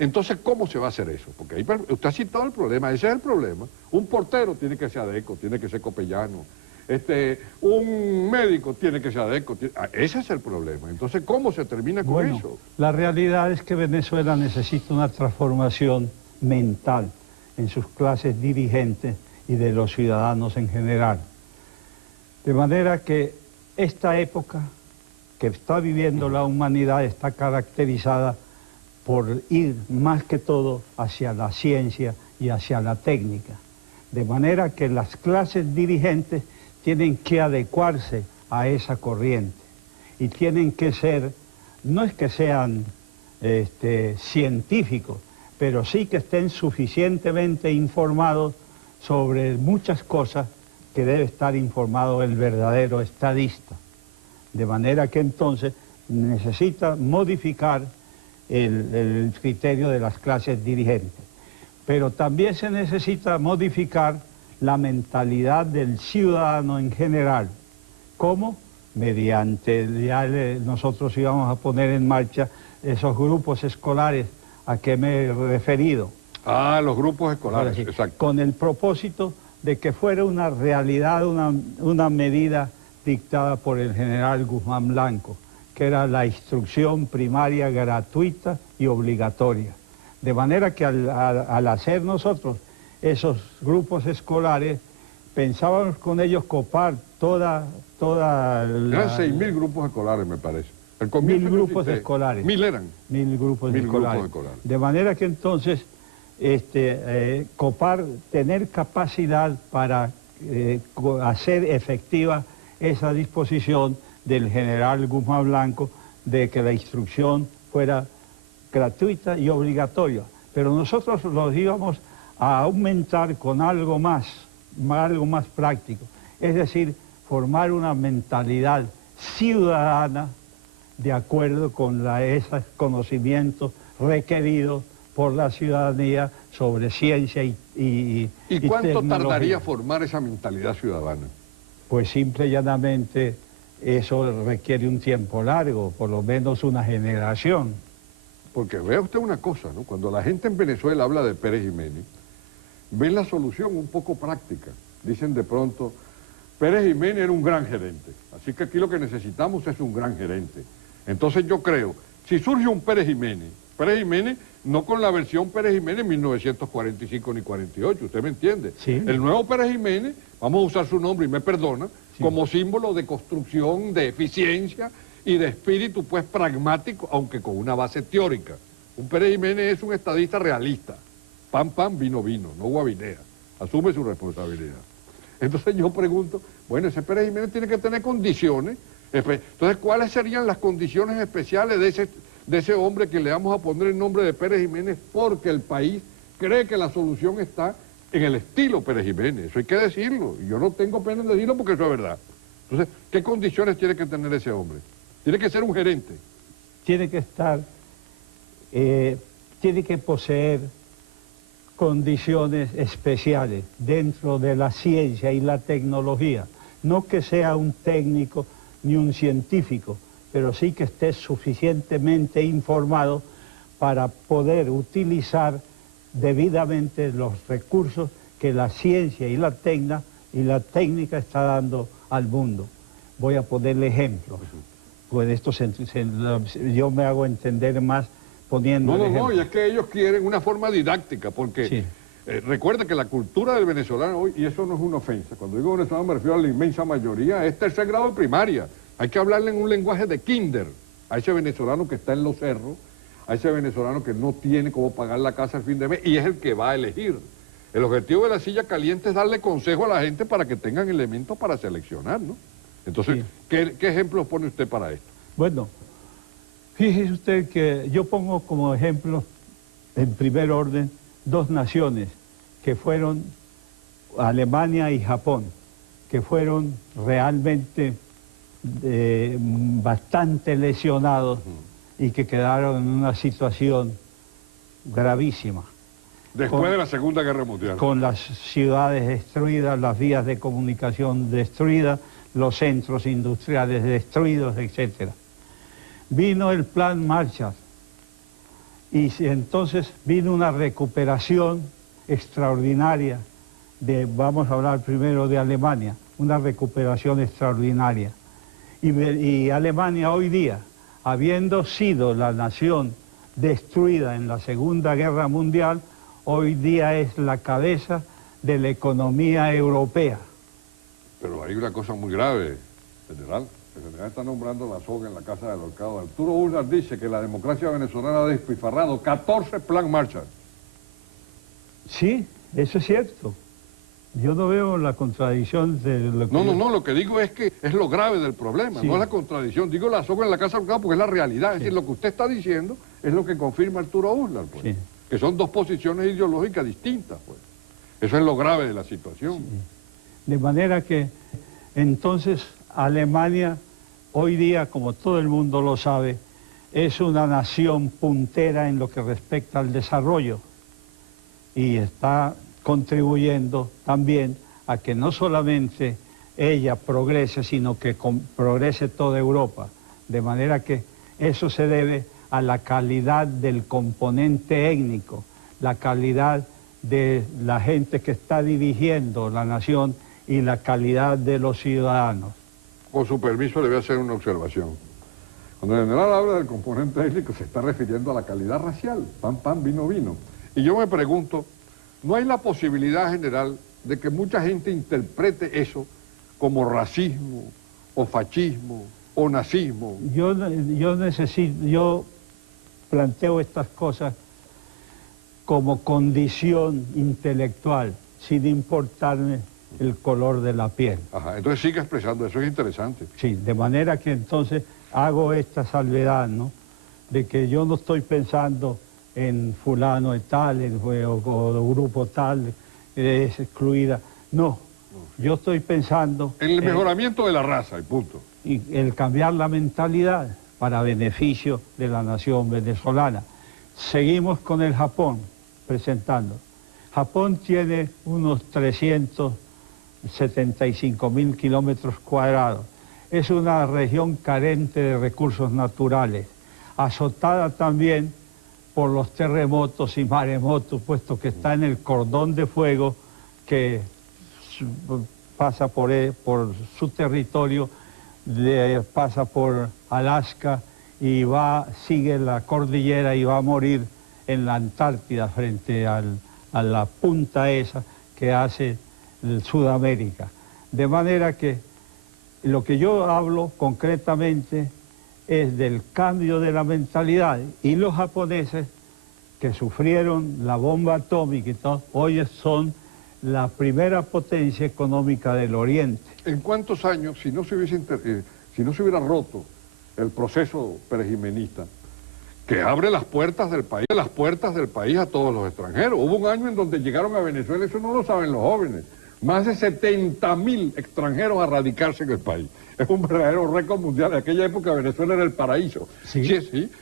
Entonces, ¿cómo se va a hacer eso? Porque ahí, usted ha citado el problema, ese es el problema. Un portero tiene que ser adeco, tiene que ser copellano. Un médico tiene que ser adeco. Ese es el problema. Entonces, ¿cómo se termina con eso? La realidad es que Venezuela necesita una transformación mental en sus clases dirigentes y de los ciudadanos en general. De manera que esta época que está viviendo la humanidad está caracterizada por ir más que todo hacia la ciencia y hacia la técnica. De manera que las clases dirigentes tienen que adecuarse a esa corriente y tienen que ser, no es que sean científicos, pero sí que estén suficientemente informados sobre muchas cosas que debe estar informado el verdadero estadista. De manera que entonces necesita modificar el criterio de las clases dirigentes. Pero también se necesita modificar la mentalidad del ciudadano en general. ¿Cómo? Mediante, nosotros íbamos a poner en marcha esos grupos escolares a que me he referido. Ah, los grupos escolares, exacto. Con el propósito de que fuera una realidad, una medida dictada por el general Guzmán Blanco, que era la instrucción primaria gratuita y obligatoria. De manera que al hacer nosotros esos grupos escolares, pensábamos con ellos copar toda Eran 6.000 grupos escolares, me parece. 1.000 grupos escolares. 1.000 eran. 1.000 grupos escolares. De manera que entonces copar, tener capacidad para hacer efectiva esa disposición del general Guzmán Blanco de que la instrucción fuera gratuita y obligatoria. Pero nosotros los íbamos a aumentar con algo más práctico. Es decir, formar una mentalidad ciudadana de acuerdo con esos conocimientos requeridos por la ciudadanía sobre ciencia y cuánto tardaría formar esa mentalidad ciudadana? Pues simple y llanamente eso requiere un tiempo largo, por lo menos una generación. Porque vea usted una cosa, ¿no? Cuando la gente en Venezuela habla de Pérez Jiménez, ven la solución un poco práctica. Dicen de pronto, Pérez Jiménez era un gran gerente, así que aquí lo que necesitamos es un gran gerente. Entonces yo creo, si surge un Pérez Jiménez no con la versión Pérez Jiménez 1945 ni 48, ¿usted me entiende? Sí. El nuevo Pérez Jiménez, vamos a usar su nombre y me perdona, sí, como símbolo de construcción, de eficiencia y de espíritu pues pragmático, aunque con una base teórica. Un Pérez Jiménez es un estadista realista, pan, pan, vino, vino, no guavinea, asume su responsabilidad. Entonces yo pregunto, bueno, ese Pérez Jiménez tiene que tener condiciones, entonces ¿cuáles serían las condiciones especiales de ese hombre que le vamos a poner el nombre de Pérez Jiménez? Porque el país cree que la solución está en el estilo Pérez Jiménez, eso hay que decirlo, y yo no tengo pena en decirlo porque eso es verdad. Entonces, ¿qué condiciones tiene que tener ese hombre? Tiene que ser un gerente. Tiene que estar, tiene que poseer condiciones especiales dentro de la ciencia y la tecnología. No que sea un técnico ni un científico, pero sí que esté suficientemente informado para poder utilizar debidamente los recursos que la ciencia y la técnica está dando al mundo. Voy a ponerle ejemplos. Pues esto yo me hago entender más poniendo ejemplos. No, y es que ellos quieren una forma didáctica, porque sí. Recuerda que la cultura del venezolano hoy, y eso no es una ofensa, cuando digo venezolano me refiero a la inmensa mayoría, es tercer grado de primaria. Hay que hablarle en un lenguaje de kinder a ese venezolano que está en los cerros, a ese venezolano que no tiene cómo pagar la casa al fin de mes y es el que va a elegir. El objetivo de la silla caliente es darle consejo a la gente para que tengan elementos para seleccionar, ¿no? Entonces, sí. ¿Qué ejemplos pone usted para esto? Bueno, fíjese usted que yo pongo como ejemplo, en primer orden, dos naciones que fueron Alemania y Japón, que fueron realmente bastante lesionados y que quedaron en una situación gravísima. Después de la Segunda Guerra Mundial. Con las ciudades destruidas, las vías de comunicación destruidas, los centros industriales destruidos, etc. Vino el Plan Marshall y entonces vino una recuperación extraordinaria vamos a hablar primero de Alemania, una recuperación extraordinaria. Y Alemania hoy día, habiendo sido la nación destruida en la Segunda Guerra Mundial, hoy día es la cabeza de la economía europea. Pero hay una cosa muy grave, general. El general está nombrando la soga en la Casa del Ahorcado. Arturo Uslar dice que la democracia venezolana ha despifarrado 14 Plan Marshall. Sí, eso es cierto. Yo no veo la contradicción de lo que... No, lo que digo es que es lo grave del problema, sí. No es la contradicción. Digo la soga en la Casa del Ahorcado porque es la realidad. Sí. Es decir, lo que usted está diciendo es lo que confirma Arturo Uslar, pues. Sí. Que son dos posiciones ideológicas distintas, pues. Eso es lo grave de la situación. Sí. De manera que, entonces, Alemania, hoy día, como todo el mundo lo sabe, es una nación puntera en lo que respecta al desarrollo y está contribuyendo también a que no solamente ella progrese, sino que progrese toda Europa. De manera que eso se debe a la calidad del componente étnico, la calidad de la gente que está dirigiendo la nación y la calidad de los ciudadanos. Con su permiso le voy a hacer una observación. Cuando el general habla del componente étnico se está refiriendo a la calidad racial, pan, pan, vino, vino. Y yo me pregunto, ¿no hay la posibilidad, general, de que mucha gente interprete eso como racismo, o fascismo, o nazismo? Yo planteo estas cosas como condición intelectual, sin importarme el color de la piel. Ajá, entonces sigue expresando, eso es interesante. Sí, de manera que entonces hago esta salvedad, ¿no? De que yo no estoy pensando en fulano de tal, o grupo tal, es excluida. No, yo estoy pensando... En el mejoramiento de la raza, y punto. Y el cambiar la mentalidad para beneficio de la nación venezolana. Seguimos con el Japón, presentando. Japón tiene unos 375.000 kilómetros cuadrados. Es una región carente de recursos naturales, azotada también por los terremotos y maremotos, puesto que está en el cordón de fuego que pasa por su territorio, pasa por Alaska y sigue la cordillera y va a morir en la Antártida frente a la punta esa que hace Sudamérica. De manera que lo que yo hablo concretamente es del cambio de la mentalidad, y los japoneses que sufrieron la bomba atómica y todo, hoy son la primera potencia económica del Oriente. ¿En cuántos años, si no se hubiera roto el proceso perejimenista, que abre las puertas del país a todos los extranjeros? Hubo un año en donde llegaron a Venezuela, eso no lo saben los jóvenes, más de 70.000 extranjeros a radicarse en el país. Es un verdadero récord mundial. En aquella época Venezuela era el paraíso. ¿Sí?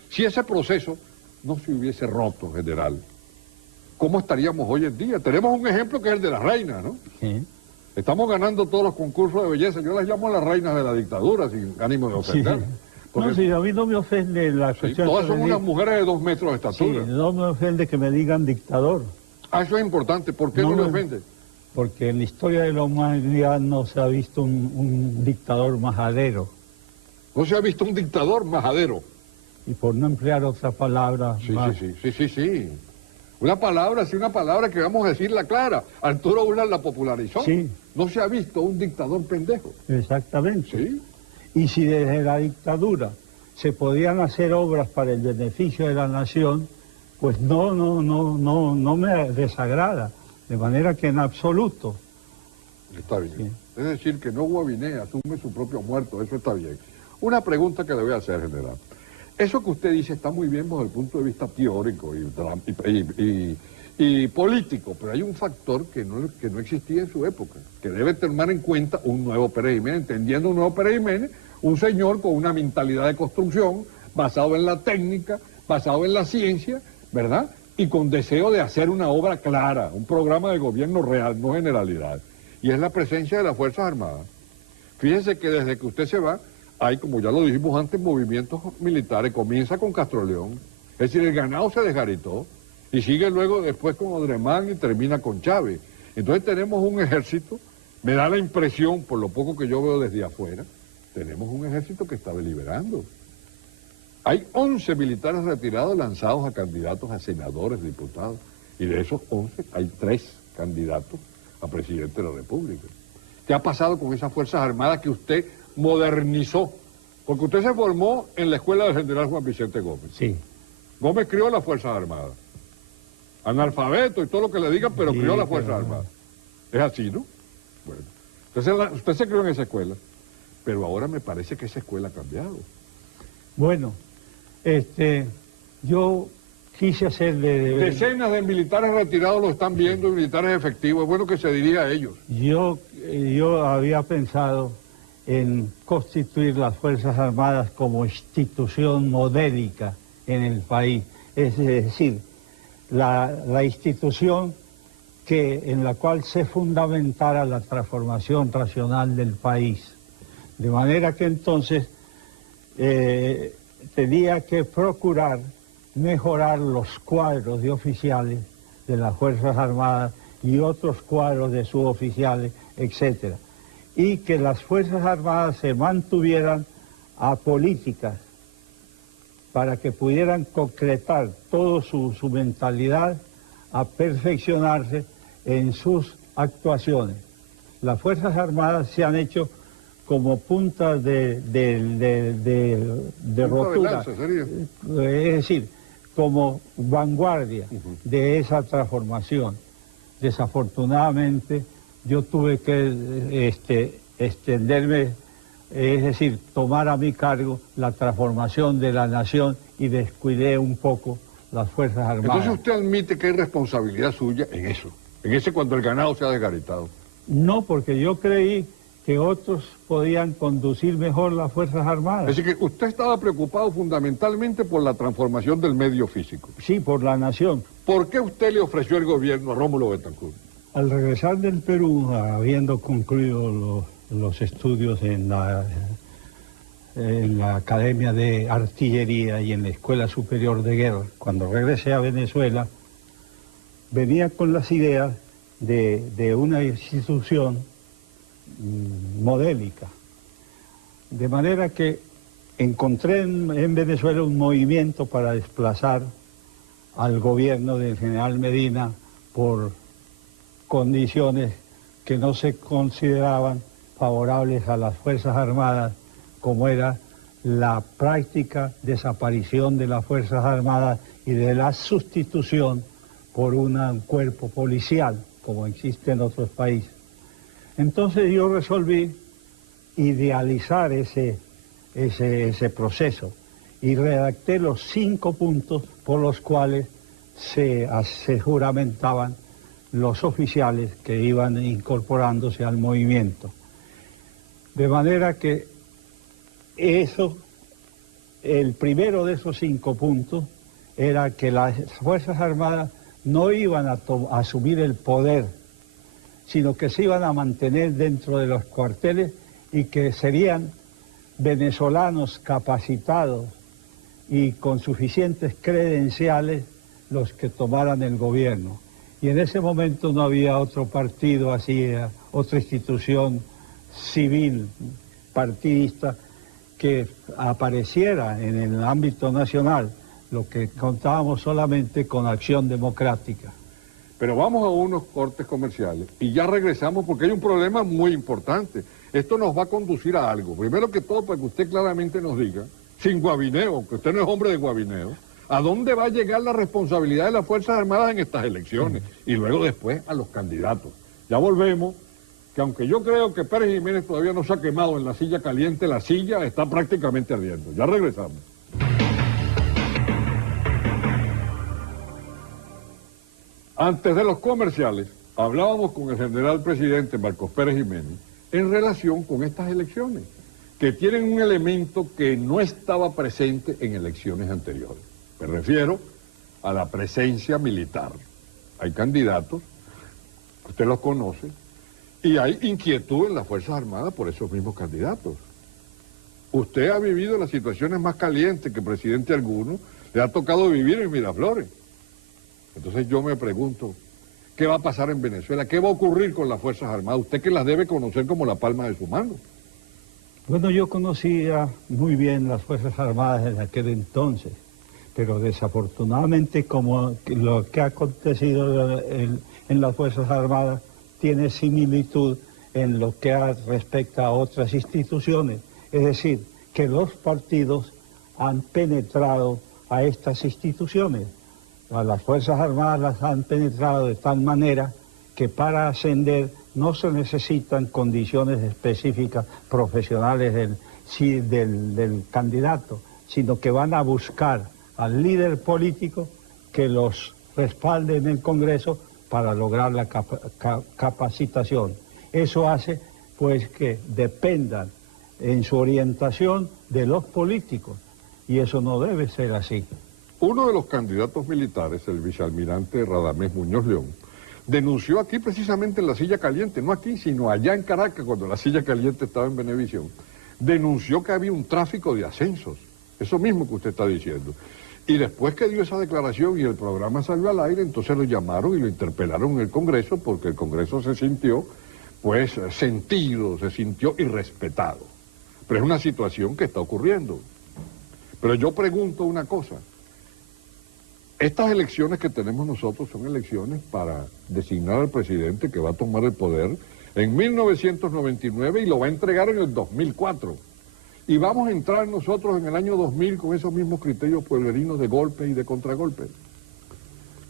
Si ese proceso no se hubiese roto, general, ¿cómo estaríamos hoy en día? Tenemos un ejemplo que es el de las reinas, ¿no? Sí. Estamos ganando todos los concursos de belleza. Yo las llamo las reinas de la dictadura, sin ánimo de ofender. Sí. Porque, no, si a mí no me ofende la cuestión... Todas son unas mujeres de 2 metros de estatura. Sí, no me ofende que me digan dictador. Eso es importante. ¿Por qué no le ofende? Porque en la historia de la humanidad no se ha visto un dictador majadero. ¿No se ha visto un dictador majadero? Y por no emplear otra palabra... Sí. Una palabra que vamos a decirla clara. Arturo Uslar la popularizó. Sí. No se ha visto un dictador pendejo. Exactamente. Sí. Y si desde la dictadura se podían hacer obras para el beneficio de la nación, pues no me desagrada. De manera que en absoluto. Está bien. Sí. Es decir, que no Guaviné asume su propio muerto, eso está bien. Una pregunta que le voy a hacer, general. Eso que usted dice está muy bien desde el punto de vista teórico y político, pero hay un factor que no existía en su época, que debe tomar en cuenta un nuevo Pérez Jiménez, entendiendo un nuevo Pérez Jiménez, un señor con una mentalidad de construcción, basado en la técnica, basado en la ciencia, ¿verdad? Y con deseo de hacer una obra clara, un programa de gobierno real, no generalidad. Y es la presencia de las Fuerzas Armadas. Fíjese que desde que usted se va, hay, como ya lo dijimos antes, movimientos militares. Comienza con Castroleón, es decir, el ganado se desgaritó, y sigue luego después con Odremán y termina con Chávez. Entonces tenemos un ejército, me da la impresión, por lo poco que yo veo desde afuera, tenemos un ejército que está deliberando. Hay 11 militares retirados lanzados a candidatos a senadores, diputados, y de esos 11 hay 3 candidatos a presidente de la República. ¿Qué ha pasado con esas Fuerzas Armadas que usted modernizó? Porque usted se formó en la escuela del general Juan Vicente Gómez. Sí. Gómez crió las Fuerzas Armadas. Analfabeto y todo lo que le digan, pero Sí, crió las pero Fuerzas Armadas. Es así, ¿no? Bueno. Entonces usted se crió en esa escuela, pero ahora me parece que esa escuela ha cambiado. Bueno, yo quise hacerle... Decenas de militares retirados lo están viendo, y militares efectivos. Es bueno que se dirija a ellos. Yo había pensado en constituir las Fuerzas Armadas como institución modélica en el país. Es decir, la institución en la cual se fundamentara la transformación racional del país. De manera que entonces tenía que procurar mejorar los cuadros de oficiales de las Fuerzas Armadas y otros cuadros de suboficiales, etcétera, y que las Fuerzas Armadas se mantuvieran apolíticas para que pudieran concretar toda su mentalidad a perfeccionarse en sus actuaciones. Las Fuerzas Armadas se han hecho como puntas de rotura, es decir, como vanguardia de esa transformación. Desafortunadamente, yo tuve que extenderme, es decir, tomar a mi cargo la transformación de la nación y descuidé un poco las Fuerzas Armadas. Entonces usted admite que hay responsabilidad suya en eso, en ese cuando el ganado se ha desgaritado. No, porque yo creí que otros podían conducir mejor las Fuerzas Armadas. Es decir, que usted estaba preocupado fundamentalmente por la transformación del medio físico. Sí, por la nación. ¿Por qué usted le ofreció el gobierno a Rómulo Betancourt? Al regresar del Perú, habiendo concluido los estudios en la Academia de Artillería y en la Escuela Superior de Guerra, cuando regresé a Venezuela, venía con las ideas de una institución modélica. De manera que encontré en Venezuela un movimiento para desplazar al gobierno del general Medina por condiciones que no se consideraban favorables a las Fuerzas Armadas, como era la práctica desaparición de las Fuerzas Armadas y de la sustitución por un cuerpo policial, como existe en otros países. Entonces yo resolví idealizar ese proceso y redacté los 5 puntos por los cuales se juramentaban los oficiales que iban incorporándose al movimiento. De manera que el primero de esos 5 puntos era que las Fuerzas Armadas no iban a asumir el poder, sino que se iban a mantener dentro de los cuarteles y que serían venezolanos capacitados y con suficientes credenciales los que tomaran el gobierno. Y en ese momento no había otro partido así, otra institución civil, partidista, que apareciera en el ámbito nacional, lo que contábamos solamente con Acción Democrática. Pero vamos a unos cortes comerciales y ya regresamos porque hay un problema muy importante. Esto nos va a conducir a algo. Primero que todo, para que usted claramente nos diga, sin guabineo, que usted no es hombre de guabineo, ¿A dónde va a llegar la responsabilidad de las Fuerzas Armadas en estas elecciones? Y luego después a los candidatos. Ya volvemos, que aunque yo creo que Pérez Jiménez todavía no se ha quemado en la silla caliente, la silla está prácticamente ardiendo. Ya regresamos. Antes de los comerciales, hablábamos con el general presidente Marcos Pérez Jiménez en relación con estas elecciones, que tienen un elemento que no estaba presente en elecciones anteriores. Me refiero a la presencia militar. Hay candidatos, usted los conoce, y hay inquietud en las Fuerzas Armadas por esos mismos candidatos. Usted ha vivido las situaciones más calientes que presidente alguno le ha tocado vivir en Miraflores. Entonces yo me pregunto, ¿qué va a pasar en Venezuela? ¿Qué va a ocurrir con las Fuerzas Armadas? Usted que las debe conocer como la palma de su mano. Bueno, yo conocía muy bien las Fuerzas Armadas en aquel entonces, pero desafortunadamente como lo que ha acontecido en las Fuerzas Armadas tiene similitud en lo que respecta a otras instituciones, es decir, que los partidos han penetrado a estas instituciones. A las Fuerzas Armadas las han penetrado de tal manera que para ascender no se necesitan condiciones específicas profesionales del candidato, sino que van a buscar al líder político que los respalde en el Congreso para lograr la capacitación. Eso hace pues que dependan en su orientación de los políticos, y eso no debe ser así. Uno de los candidatos militares, el vicealmirante Radamés Muñoz León, denunció aquí precisamente en la silla caliente, no aquí, sino allá en Caracas, cuando la silla caliente estaba en Venevisión, denunció que había un tráfico de ascensos, eso mismo que usted está diciendo. Y después que dio esa declaración y el programa salió al aire, entonces lo llamaron y lo interpelaron en el Congreso, porque el Congreso se sintió, pues, sentido, se sintió irrespetado. Pero es una situación que está ocurriendo. Pero yo pregunto una cosa. Estas elecciones que tenemos nosotros son elecciones para designar al presidente que va a tomar el poder en 1999 y lo va a entregar en el 2004. Y vamos a entrar nosotros en el año 2000 con esos mismos criterios pueblerinos de golpe y de contragolpe.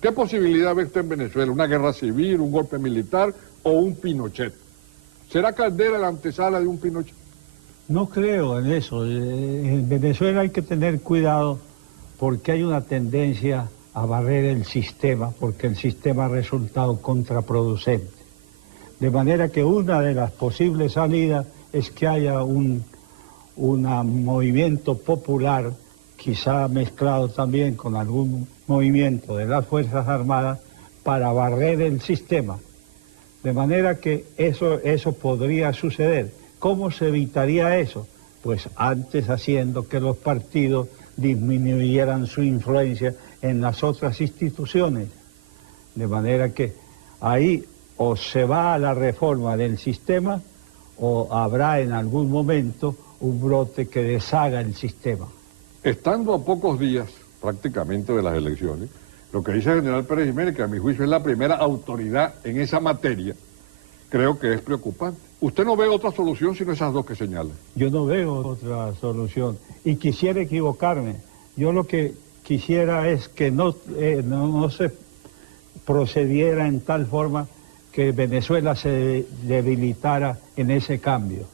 ¿Qué posibilidad ve usted en Venezuela? ¿Una guerra civil, un golpe militar o un Pinochet? ¿Será Caldera la antesala de un Pinochet? No creo en eso. En Venezuela hay que tener cuidado porque hay una tendencia a barrer el sistema, porque el sistema ha resultado contraproducente. De manera que una de las posibles salidas es que haya un movimiento popular, quizá mezclado también con algún movimiento de las Fuerzas Armadas, para barrer el sistema. De manera que eso podría suceder. ¿Cómo se evitaría eso? Pues antes haciendo que los partidos disminuyeran su influencia en las otras instituciones. De manera que ahí o se va a la reforma del sistema o habrá en algún momento un brote que deshaga el sistema. Estando a pocos días prácticamente de las elecciones, lo que dice el general Pérez Jiménez, que a mi juicio es la primera autoridad en esa materia, creo que es preocupante. ¿Usted no ve otra solución sino esas dos que señala? Yo no veo otra solución y quisiera equivocarme. Yo lo que quisiera es que no se procediera en tal forma que Venezuela se debilitara en ese cambio.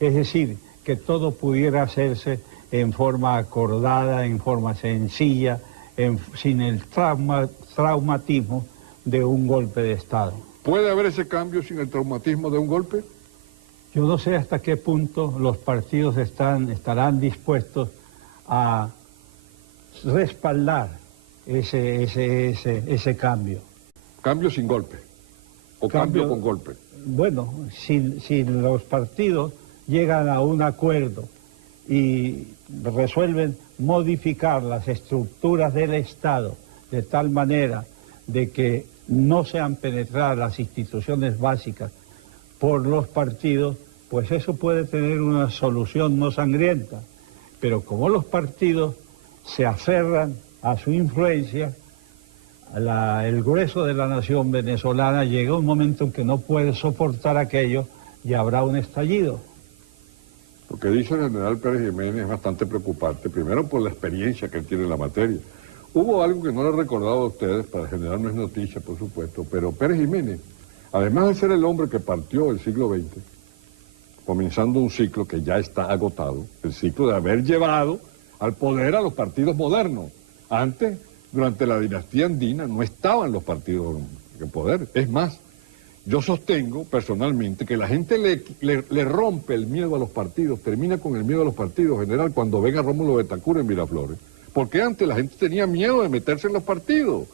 Es decir, que todo pudiera hacerse en forma acordada, en forma sencilla, sin el traumatismo de un golpe de Estado. ¿Puede haber ese cambio sin el traumatismo de un golpe? Yo no sé hasta qué punto los partidos estarán dispuestos a respaldar ese cambio. ¿Cambio sin golpe? ¿O cambio con golpe? Bueno, si los partidos llegan a un acuerdo y resuelven modificar las estructuras del Estado de tal manera de que no sean penetradas las instituciones básicas por los partidos, pues eso puede tener una solución no sangrienta. Pero como los partidos se aferran a su influencia, el grueso de la nación venezolana llega un momento en que no puede soportar aquello y habrá un estallido. Lo que dice el general Pérez Jiménez es bastante preocupante, primero por la experiencia que él tiene en la materia, Hubo algo que no le he recordado a ustedes, para generar más noticia, por supuesto, pero Pérez Jiménez, además de ser el hombre que partió el siglo XX, comenzando un ciclo que ya está agotado, el ciclo de haber llevado al poder a los partidos modernos. Antes, durante la dinastía andina, no estaban los partidos en poder. Es más, yo sostengo personalmente que la gente le rompe el miedo a los partidos, termina con el miedo a los partidos, general, cuando ven a Rómulo Betancourt en Miraflores. Porque antes la gente tenía miedo de meterse en los partidos.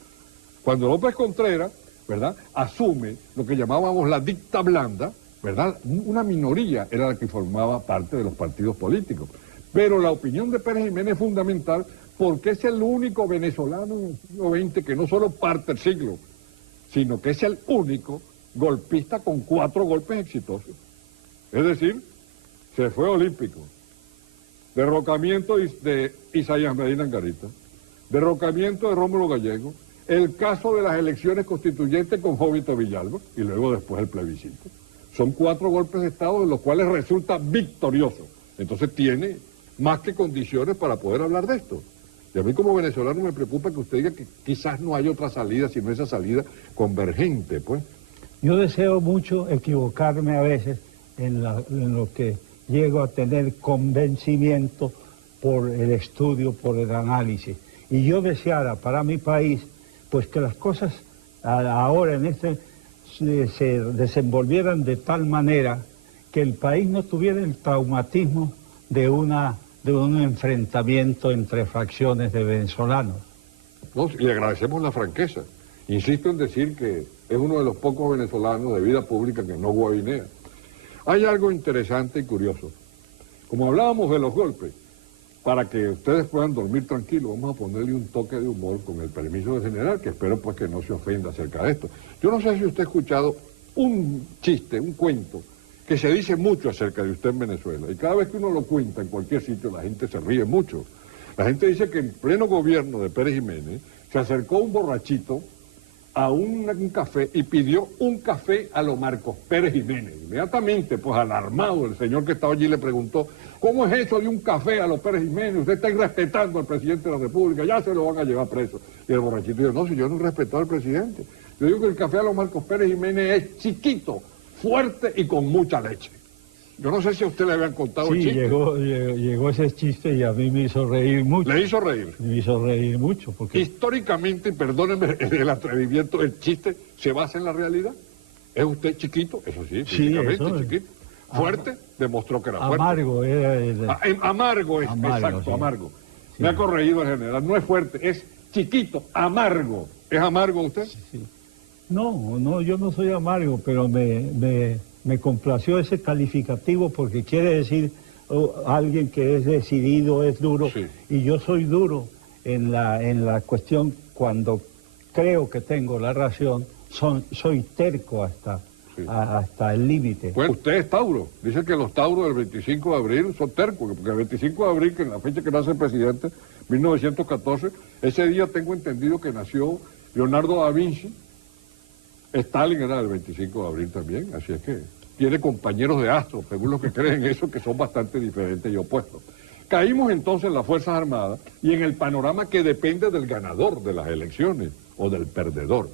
Cuando López Contreras, ¿verdad?, asume lo que llamábamos la dicta blanda, ¿verdad?, una minoría era la que formaba parte de los partidos políticos. Pero la opinión de Pérez Jiménez es fundamental porque es el único venezolano en el siglo XX que no solo parte el siglo, sino que es el único golpista con 4 golpes exitosos. Es decir, se fue olímpico, derrocamiento de Isaías Medina Angarita, derrocamiento de Rómulo Gallego, el caso de las elecciones constituyentes con Jovito Villalba y luego después el plebiscito. Son 4 golpes de Estado en los cuales resulta victorioso. Entonces tiene más que condiciones para poder hablar de esto. Y a mí como venezolano me preocupa que usted diga que quizás no hay otra salida, sino esa salida convergente, pues. Yo deseo mucho equivocarme a veces en lo que llego a tener convencimiento por el estudio, por el análisis. Y yo deseara para mi país, pues que las cosas ahora en se desenvolvieran de tal manera que el país no tuviera el traumatismo de un enfrentamiento entre fracciones de venezolanos. No, y le agradecemos la franqueza. Insisto en decir que es uno de los pocos venezolanos de vida pública que no guabinea. Hay algo interesante y curioso. Como hablábamos de los golpes, para que ustedes puedan dormir tranquilos, vamos a ponerle un toque de humor con el permiso del general, que espero pues que no se ofenda acerca de esto. Yo no sé si usted ha escuchado un chiste, un cuento, que se dice mucho acerca de usted en Venezuela, y cada vez que uno lo cuenta en cualquier sitio la gente se ríe mucho. La gente dice que en pleno gobierno de Pérez Jiménez se acercó un borrachito a un café y pidió un café a lo Marcos Pérez Jiménez. Inmediatamente, pues alarmado, el señor que estaba allí le preguntó, ¿cómo es eso de un café a lo Pérez Jiménez? Usted está irrespetando al presidente de la República, ya se lo van a llevar preso. Y el borrachito dijo, no, si yo no respeto al presidente. Yo digo que el café a lo Marcos Pérez Jiménez es chiquito, fuerte y con mucha leche. Yo no sé si a usted le habían contado el chiste. Llegó ese chiste y a mí me hizo reír mucho. ¿Le hizo reír? Me hizo reír mucho. Porque históricamente, perdónenme el atrevimiento, el chiste se basa en la realidad. ¿Es usted chiquito? Eso sí, físicamente chiquito. Fuerte, demostró que era fuerte. Amargo era amargo es, exacto, sí. Amargo. Sí. Me ha corregido el general, no es fuerte, es chiquito, amargo. ¿Es amargo usted? Sí. No, yo no soy amargo, pero me complació ese calificativo porque quiere decir alguien que es decidido, es duro, sí. Y yo soy duro en la cuestión cuando creo que tengo la razón, soy terco hasta el límite. Pues usted es Tauro, dice que los Tauros del 25 de abril son tercos, porque el 25 de abril, que es la fecha que nace el presidente, 1914, ese día tengo entendido que nació Leonardo da Vinci. Stalin era el 25 de abril también, así es que tiene compañeros de astros, según los que creen eso, que son bastante diferentes y opuestos. Caímos entonces en las Fuerzas Armadas y en el panorama que depende del ganador de las elecciones o del perdedor.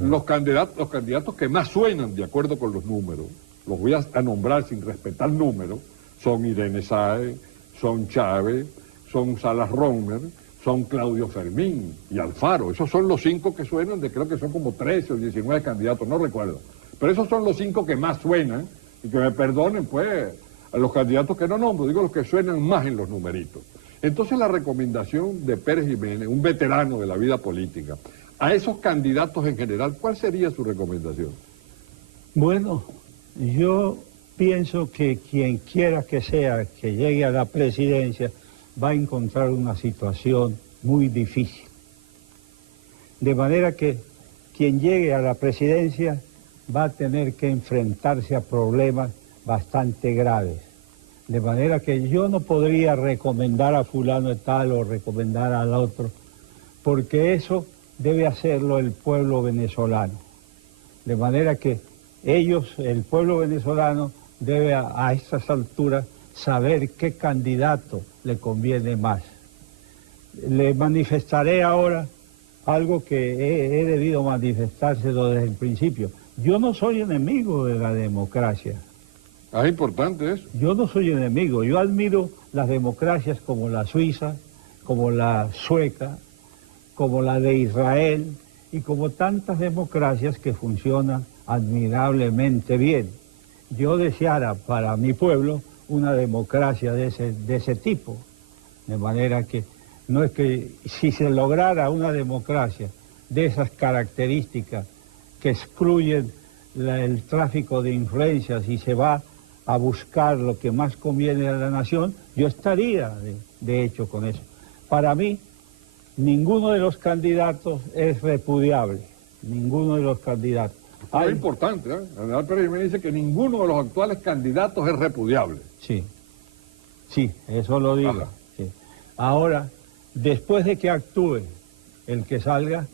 Los candidatos que más suenan de acuerdo con los números, los voy a nombrar sin respetar números, son Irene Sáez, son Chávez, son Salas Rohmer, son Claudio Fermín y Alfaro. Esos son los 5 que suenan, creo que son como 13 o 19 candidatos, no recuerdo. Pero esos son los 5 que más suenan, y que me perdonen pues a los candidatos que no nombro, digo los que suenan más en los numeritos. Entonces la recomendación de Pérez Jiménez, un veterano de la vida política, a esos candidatos en general, ¿cuál sería su recomendación? Bueno, yo pienso que quien quiera que sea que llegue a la presidencia va a encontrar una situación muy difícil. De manera que quien llegue a la presidencia va a tener que enfrentarse a problemas bastante graves. De manera que yo no podría recomendar a fulano de tal o recomendar al otro, porque eso debe hacerlo el pueblo venezolano. De manera que ellos, el pueblo venezolano, debe a estas alturas saber qué candidato le conviene más. le manifestaré ahora algo que he debido manifestárselo desde el principio. Yo no soy enemigo de la democracia. Es importante eso. Yo no soy enemigo. Yo admiro las democracias como la suiza, como la sueca, como la de Israel y como tantas democracias que funcionan admirablemente bien. Yo deseara para mi pueblo una democracia de ese tipo, de manera que no es que si se lograra una democracia de esas características que excluyen el tráfico de influencias y se va a buscar lo que más conviene a la nación, yo estaría de hecho con eso. Para mí, ninguno de los candidatos es repudiable, ninguno de los candidatos. Es importante, ¿eh? El general Pérez Jiménez dice que ninguno de los actuales candidatos es repudiable. Sí, sí, eso lo digo. Sí. Ahora, después de que actúe el que salga,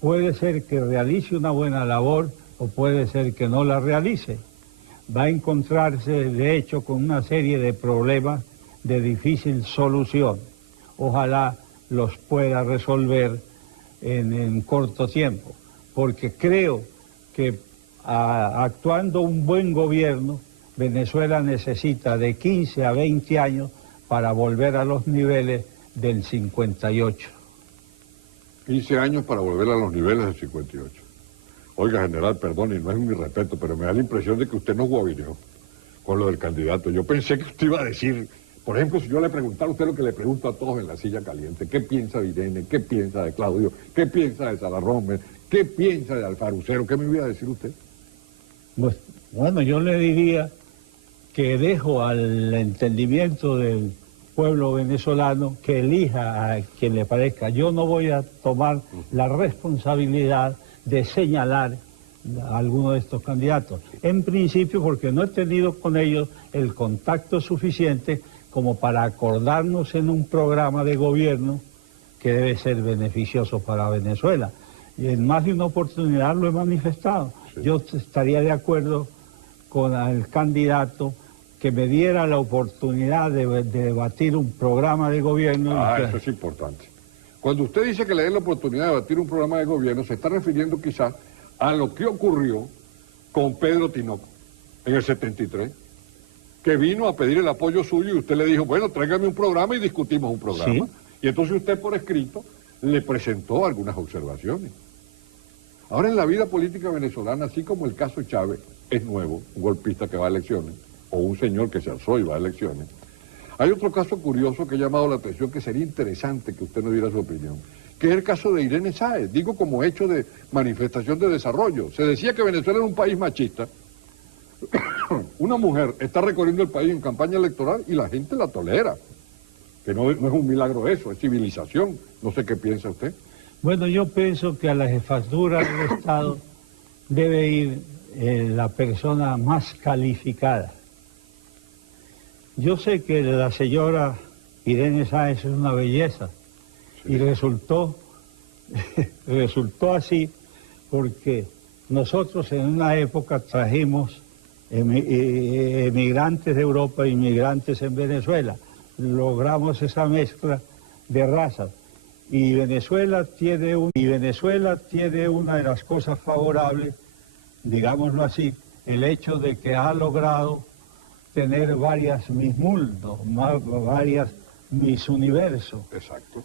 puede ser que realice una buena labor o puede ser que no la realice. Va a encontrarse, de hecho, con una serie de problemas de difícil solución. Ojalá los pueda resolver en corto tiempo, porque creo que actuando un buen gobierno, Venezuela necesita de 15 a 20 años para volver a los niveles del 58. 15 años para volver a los niveles del 58. Oiga, general, perdón, y no es mi respeto, pero me da la impresión de que usted no guabineó con lo del candidato. Yo pensé que usted iba a decir, por ejemplo, si yo le preguntara a usted lo que le pregunto a todos en la silla caliente, ¿qué piensa de Irene? ¿Qué piensa de Claudio? ¿Qué piensa de Salarromer? ¿Qué piensa de Alcarucero? ¿Qué me iba a decir usted? Pues, bueno, yo le diría que dejo al entendimiento del pueblo venezolano que elija a quien le parezca. Yo no voy a tomar la responsabilidad de señalar a alguno de estos candidatos. En principio porque no he tenido con ellos el contacto suficiente como para acordarnos en un programa de gobierno que debe ser beneficioso para Venezuela. Y en más de una oportunidad lo he manifestado. Sí. Yo estaría de acuerdo con el candidato que me diera la oportunidad de debatir un programa de gobierno. Eso es importante. Cuando usted dice que le den la oportunidad de debatir un programa de gobierno, se está refiriendo quizás a lo que ocurrió con Pedro Tinoco en el 73, que vino a pedir el apoyo suyo y usted le dijo, bueno, tráigame un programa y discutimos un programa. ¿Sí? Y entonces usted por escrito le presentó algunas observaciones. Ahora en la vida política venezolana, así como el caso Chávez es nuevo, un golpista que va a elecciones, o un señor que se alzó y va a elecciones, hay otro caso curioso que ha llamado la atención, que sería interesante que usted nos diera su opinión, que es el caso de Irene Sáez, digo como hecho de manifestación de desarrollo. Se decía que Venezuela era un país machista. Una mujer está recorriendo el país en campaña electoral y la gente la tolera. Que no es un milagro eso, es civilización. No sé qué piensa usted. Bueno, yo pienso que a la jefatura del Estado debe ir la persona más calificada. Yo sé que la señora Irene Sáez es una belleza, sí. Y resultó así porque nosotros en una época trajimos emigrantes de Europa e inmigrantes en Venezuela. Logramos esa mezcla de razas. Y Venezuela tiene una de las cosas favorables, digámoslo así, el hecho de que ha logrado tener varias Miss Mundo, varias Miss Universo. Exacto.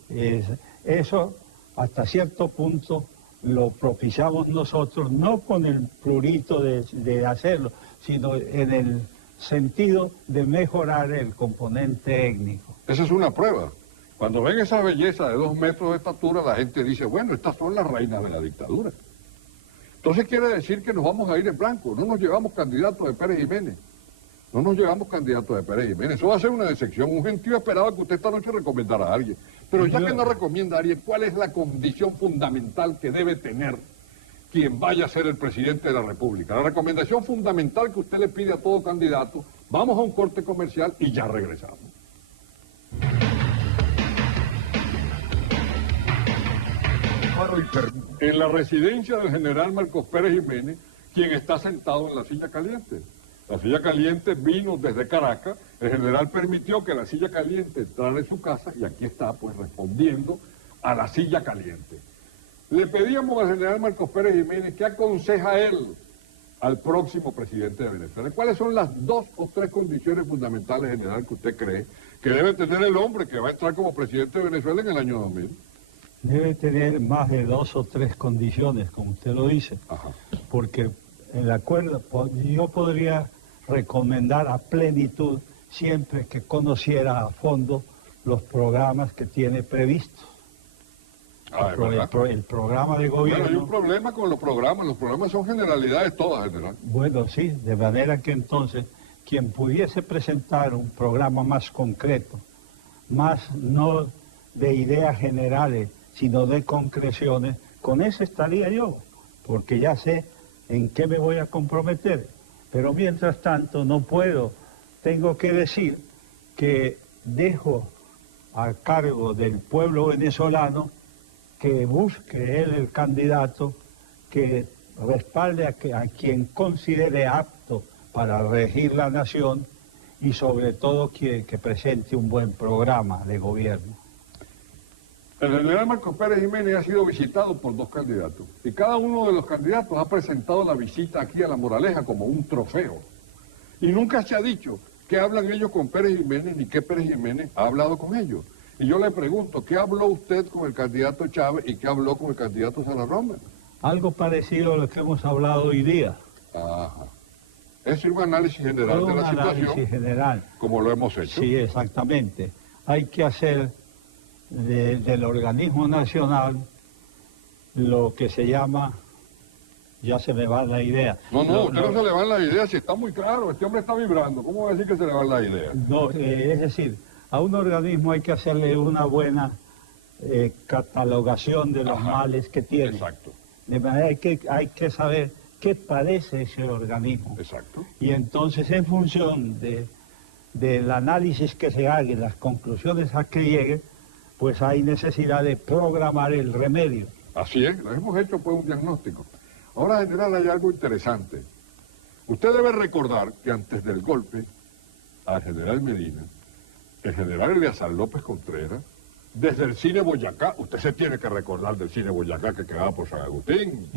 Eso hasta cierto punto lo propiciamos nosotros, no con el prurito de hacerlo, sino en el sentido de mejorar el componente étnico. Esa es una prueba. Cuando ven esa belleza de 2 metros de estatura, la gente dice, bueno, estas son las reinas de la dictadura. Entonces quiere decir que nos vamos a ir en blanco, no nos llevamos candidatos de Pérez Jiménez. No nos llevamos candidatos de Pérez Jiménez. Eso va a ser una decepción. Un gentío esperaba que usted esta noche recomendara a alguien. Pero ya que no recomienda a alguien, ¿cuál es la condición fundamental que debe tener quien vaya a ser el presidente de la República? La recomendación fundamental que usted le pide a todo candidato, vamos a un corte comercial y ya regresamos. En la residencia del general Marcos Pérez Jiménez, quien está sentado en la silla caliente. La silla caliente vino desde Caracas El general permitió que la silla caliente entrara en su casa y aquí está, pues, respondiendo a la silla caliente. Le pedíamos al general Marcos Pérez Jiménez qué aconseja él al próximo presidente de Venezuela. ¿Cuáles son las 2 o 3 condiciones fundamentales, general, que usted cree que debe tener el hombre que va a estar como presidente de Venezuela en el año 2000? Debe tener más de 2 o 3 condiciones, como usted lo dice. Ajá. Porque el acuerdo, yo podría recomendar a plenitud siempre que conociera a fondo los programas que tiene previstos. El programa de gobierno. Bueno, hay un problema con los programas son generalidades todas, general. Bueno, sí, de manera que entonces quien pudiese presentar un programa más concreto, más no de ideas generales, sino de concreciones, con ese estaría yo, porque ya sé en qué me voy a comprometer. Pero mientras tanto no puedo, tengo que decir que dejo a cargo del pueblo venezolano que busque él el candidato que respalde a quien considere apto para regir la nación y sobre todo que presente un buen programa de gobierno. El general Marcos Pérez Jiménez ha sido visitado por 2 candidatos y cada uno de los candidatos ha presentado la visita aquí a La Moraleja como un trofeo. Y nunca se ha dicho qué hablan ellos con Pérez Jiménez ni qué Pérez Jiménez ha hablado con ellos. Y yo le pregunto, ¿qué habló usted con el candidato Chávez y qué habló con el candidato Salarrome? Algo parecido a lo que hemos hablado hoy día. Ajá. Es un análisis general de la situación, análisis general. Como lo hemos hecho. Sí, exactamente. Hay que hacer del organismo nacional lo que se llama, ya se me va la idea. No, usted no se le van las ideas, si está muy claro, este hombre está vibrando, ¿cómo va a decir que se le van las ideas? No, es decir, a un organismo hay que hacerle una buena catalogación de los males que tiene. Exacto. De manera que hay que saber qué padece ese organismo. Exacto. Y entonces en función del análisis que se haga y las conclusiones a que llegue, pues hay necesidad de programar el remedio. Así es, lo hemos hecho pues un diagnóstico. Ahora, general, hay algo interesante. Usted debe recordar que antes del golpe al general Medina, el general Eleazar López Contreras, desde el cine Boyacá, usted se tiene que recordar del cine Boyacá que quedaba por San Agustín,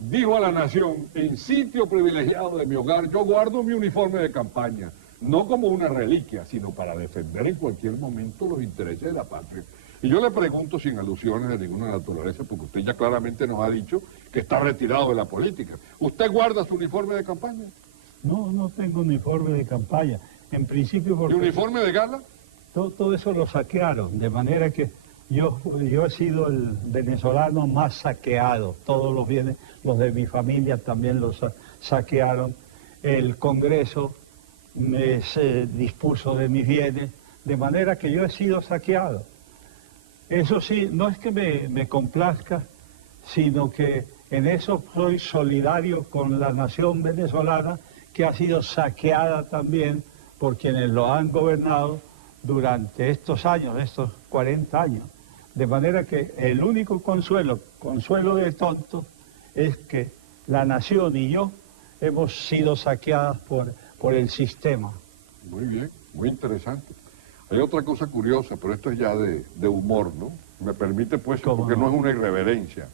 dijo a la nación, en sitio privilegiado de mi hogar, yo guardo mi uniforme de campaña, no como una reliquia, sino para defender en cualquier momento los intereses de la patria. Y yo le pregunto sin alusiones de ninguna naturaleza, porque usted ya claramente nos ha dicho que está retirado de la política. ¿Usted guarda su uniforme de campaña? No, no tengo uniforme de campaña. En principio porque... ¿Y uniforme de gala? Todo eso lo saquearon, de manera que yo he sido el venezolano más saqueado. Todos los bienes, los de mi familia también los saquearon. El Congreso me dispuso de mis bienes, de manera que yo he sido saqueado. Eso sí, no es que me complazca, sino que en eso soy solidario con la nación venezolana, que ha sido saqueada también por quienes lo han gobernado durante estos años, estos 40 años. De manera que el único consuelo de tonto, es que la nación y yo hemos sido saqueadas por el sistema. Muy bien, muy interesante. Hay otra cosa curiosa, pero esto es ya de humor, ¿no? Me permite, pues, porque no es una irreverencia.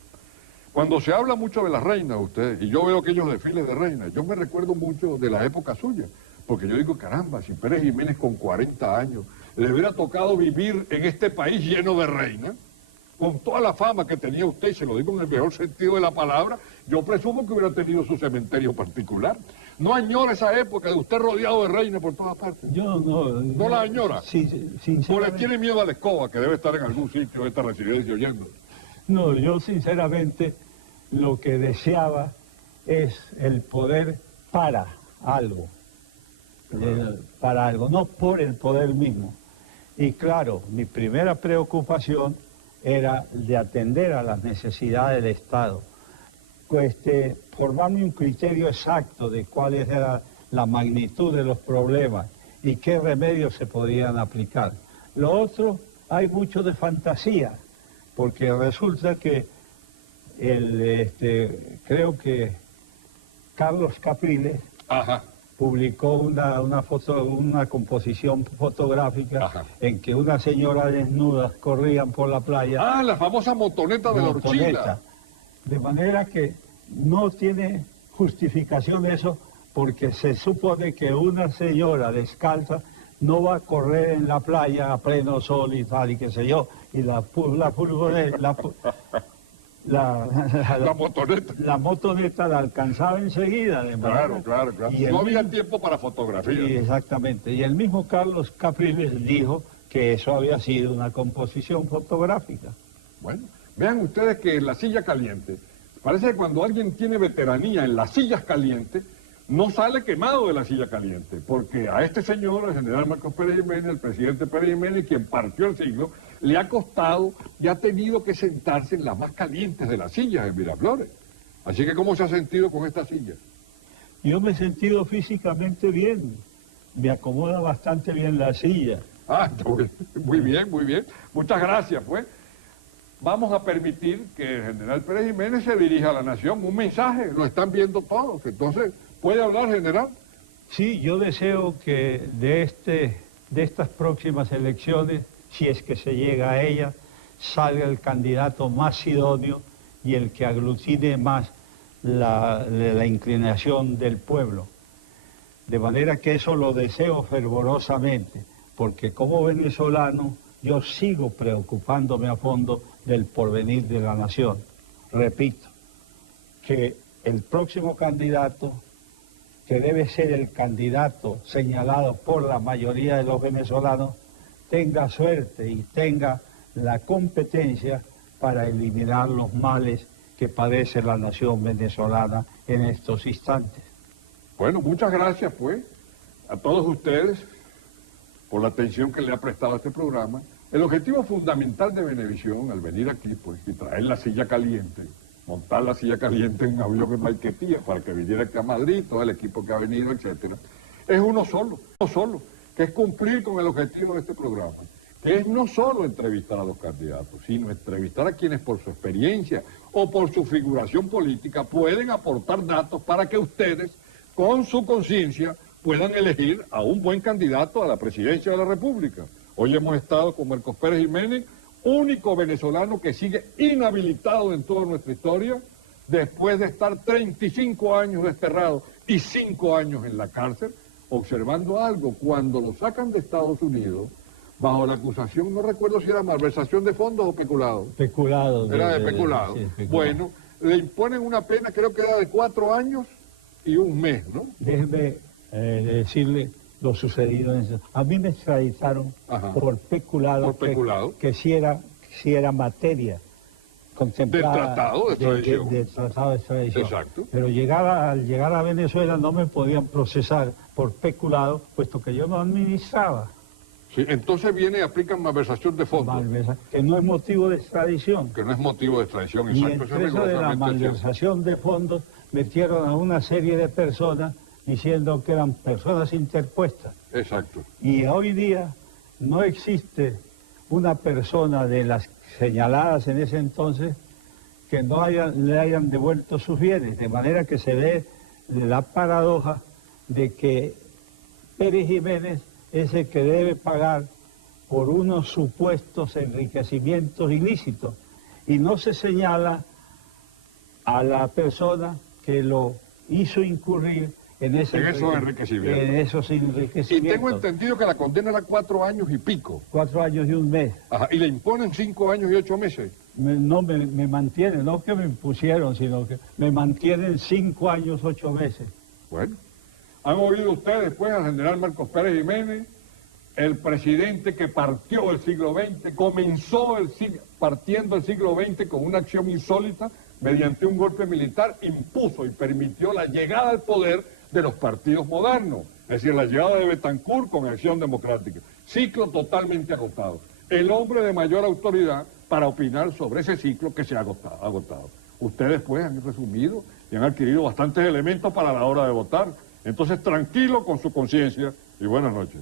Cuando se habla mucho de las reinas, usted, y yo veo aquellos desfiles de reinas, yo me recuerdo mucho de la época suya, porque yo digo, caramba, si Pérez Jiménez con 40 años le hubiera tocado vivir en este país lleno de reinas, con toda la fama que tenía usted, y se lo digo en el mejor sentido de la palabra, yo presumo que hubiera tenido su cementerio particular. ¿No añora esa época de usted rodeado de reinas por todas partes? Yo no... ¿No la añora? Sí, sinceramente... ¿O le tiene miedo a la escoba, que debe estar en algún sitio de esta residencia oyendo? No, yo sinceramente lo que deseaba es el poder para algo. Para algo, no por el poder mismo. Y claro, mi primera preocupación era de atender a las necesidades del Estado, formarme un criterio exacto de cuál era la magnitud de los problemas y qué remedios se podían aplicar. Lo otro, hay mucho de fantasía, porque resulta que creo que Carlos Capriles, Ajá, publicó una composición fotográfica. Ajá. En que una señora desnuda corrían por la playa. Ah, la famosa motoneta de la Motoneta. Orchila. De manera que no tiene justificación eso, porque se supone que una señora descalza no va a correr en la playa a pleno sol y tal, y qué sé yo, y la motoneta. La motoneta la alcanzaba enseguida. De manera, Claro. Y No había tiempo para fotografía. exactamente. Y el mismo Carlos Capriles dijo que eso había sido una composición fotográfica. Bueno, vean ustedes que en la silla caliente, parece que cuando alguien tiene veteranía en las sillas calientes, no sale quemado de la silla caliente, porque a este señor, el general Marcos Pérez Jiménez, el presidente Pérez Jiménez, quien partió el siglo, le ha costado y ha tenido que sentarse en las más calientes de las sillas en Miraflores. Así que, ¿cómo se ha sentido con esta silla? Yo me he sentido físicamente bien, me acomoda bastante bien la silla. Ah, muy bien. Muchas gracias, pues. Vamos a permitir que el general Pérez Jiménez se dirija a la nación, un mensaje, lo están viendo todos, entonces, ¿puede hablar, general? Sí, yo deseo que de estas próximas elecciones, si es que se llega a ellas, salga el candidato más idóneo y el que aglutine más la inclinación del pueblo. De manera que eso lo deseo fervorosamente, porque como venezolano yo sigo preocupándome a fondo del porvenir de la nación. Repito, que el próximo candidato, que debe ser el candidato señalado por la mayoría de los venezolanos, tenga suerte y tenga la competencia para eliminar los males que padece la nación venezolana en estos instantes. Bueno, muchas gracias, pues, a todos ustedes por la atención que le ha prestado a este programa. El objetivo fundamental de Venevisión, al venir aquí, pues, y traer la silla caliente, montar la silla caliente en un avión en Maiquetía para que viniera aquí a Madrid, todo el equipo que ha venido, etcétera, es uno solo, que es cumplir con el objetivo de este programa, que es no solo entrevistar a los candidatos, sino entrevistar a quienes por su experiencia o por su figuración política pueden aportar datos para que ustedes, con su conciencia, puedan elegir a un buen candidato a la presidencia de la República. Hoy hemos estado con Marcos Pérez Jiménez, único venezolano que sigue inhabilitado en toda nuestra historia, después de estar 35 años desterrado y 5 años en la cárcel, observando algo. Cuando lo sacan de Estados Unidos, bajo la acusación, no recuerdo si era malversación de fondos o peculado. Peculado. Era de peculado. Sí, peculado. Bueno, le imponen una pena, creo que era de 4 años y un mes, ¿no? Déjeme decirle lo sucedido en eso. A mí me extraditaron por peculado. Por peculado. Que si era materia contemplada Del tratado de extradición. Del tratado de extradición. Exacto. Pero al llegar a Venezuela no me podían procesar por peculado, puesto que yo no administraba. Sí, entonces viene y aplican malversación de fondos. Que no es motivo de extradición. Que no es motivo de extradición, Y exacto. en eso de la malversación de fondos metieron a una serie de personas diciendo que eran personas interpuestas. Exacto. Y hoy día no existe una persona de las señaladas en ese entonces que no le hayan devuelto sus bienes, de manera que se ve la paradoja de que Pérez Jiménez es el que debe pagar por unos supuestos enriquecimientos ilícitos y no se señala a la persona que lo hizo incurrir en esos enriquecimientos. Y tengo entendido que la condena era 4 años y pico. 4 años y un mes. Ajá, y le imponen 5 años y 8 meses. Me mantienen, no que me impusieron, sino que me mantienen 5 años, 8 meses. Bueno, han oído ustedes, pues, al general Marcos Pérez Jiménez, el presidente que partió el siglo XX, comenzó partiendo el siglo XX con una acción insólita, mediante un golpe militar, impuso y permitió la llegada al poder de los partidos modernos, es decir, la llegada de Betancourt con Acción Democrática. Ciclo totalmente agotado. El hombre de mayor autoridad para opinar sobre ese ciclo que se ha agotado. Ustedes, pues, han resumido y han adquirido bastantes elementos para la hora de votar. Entonces, tranquilo con su conciencia y buenas noches.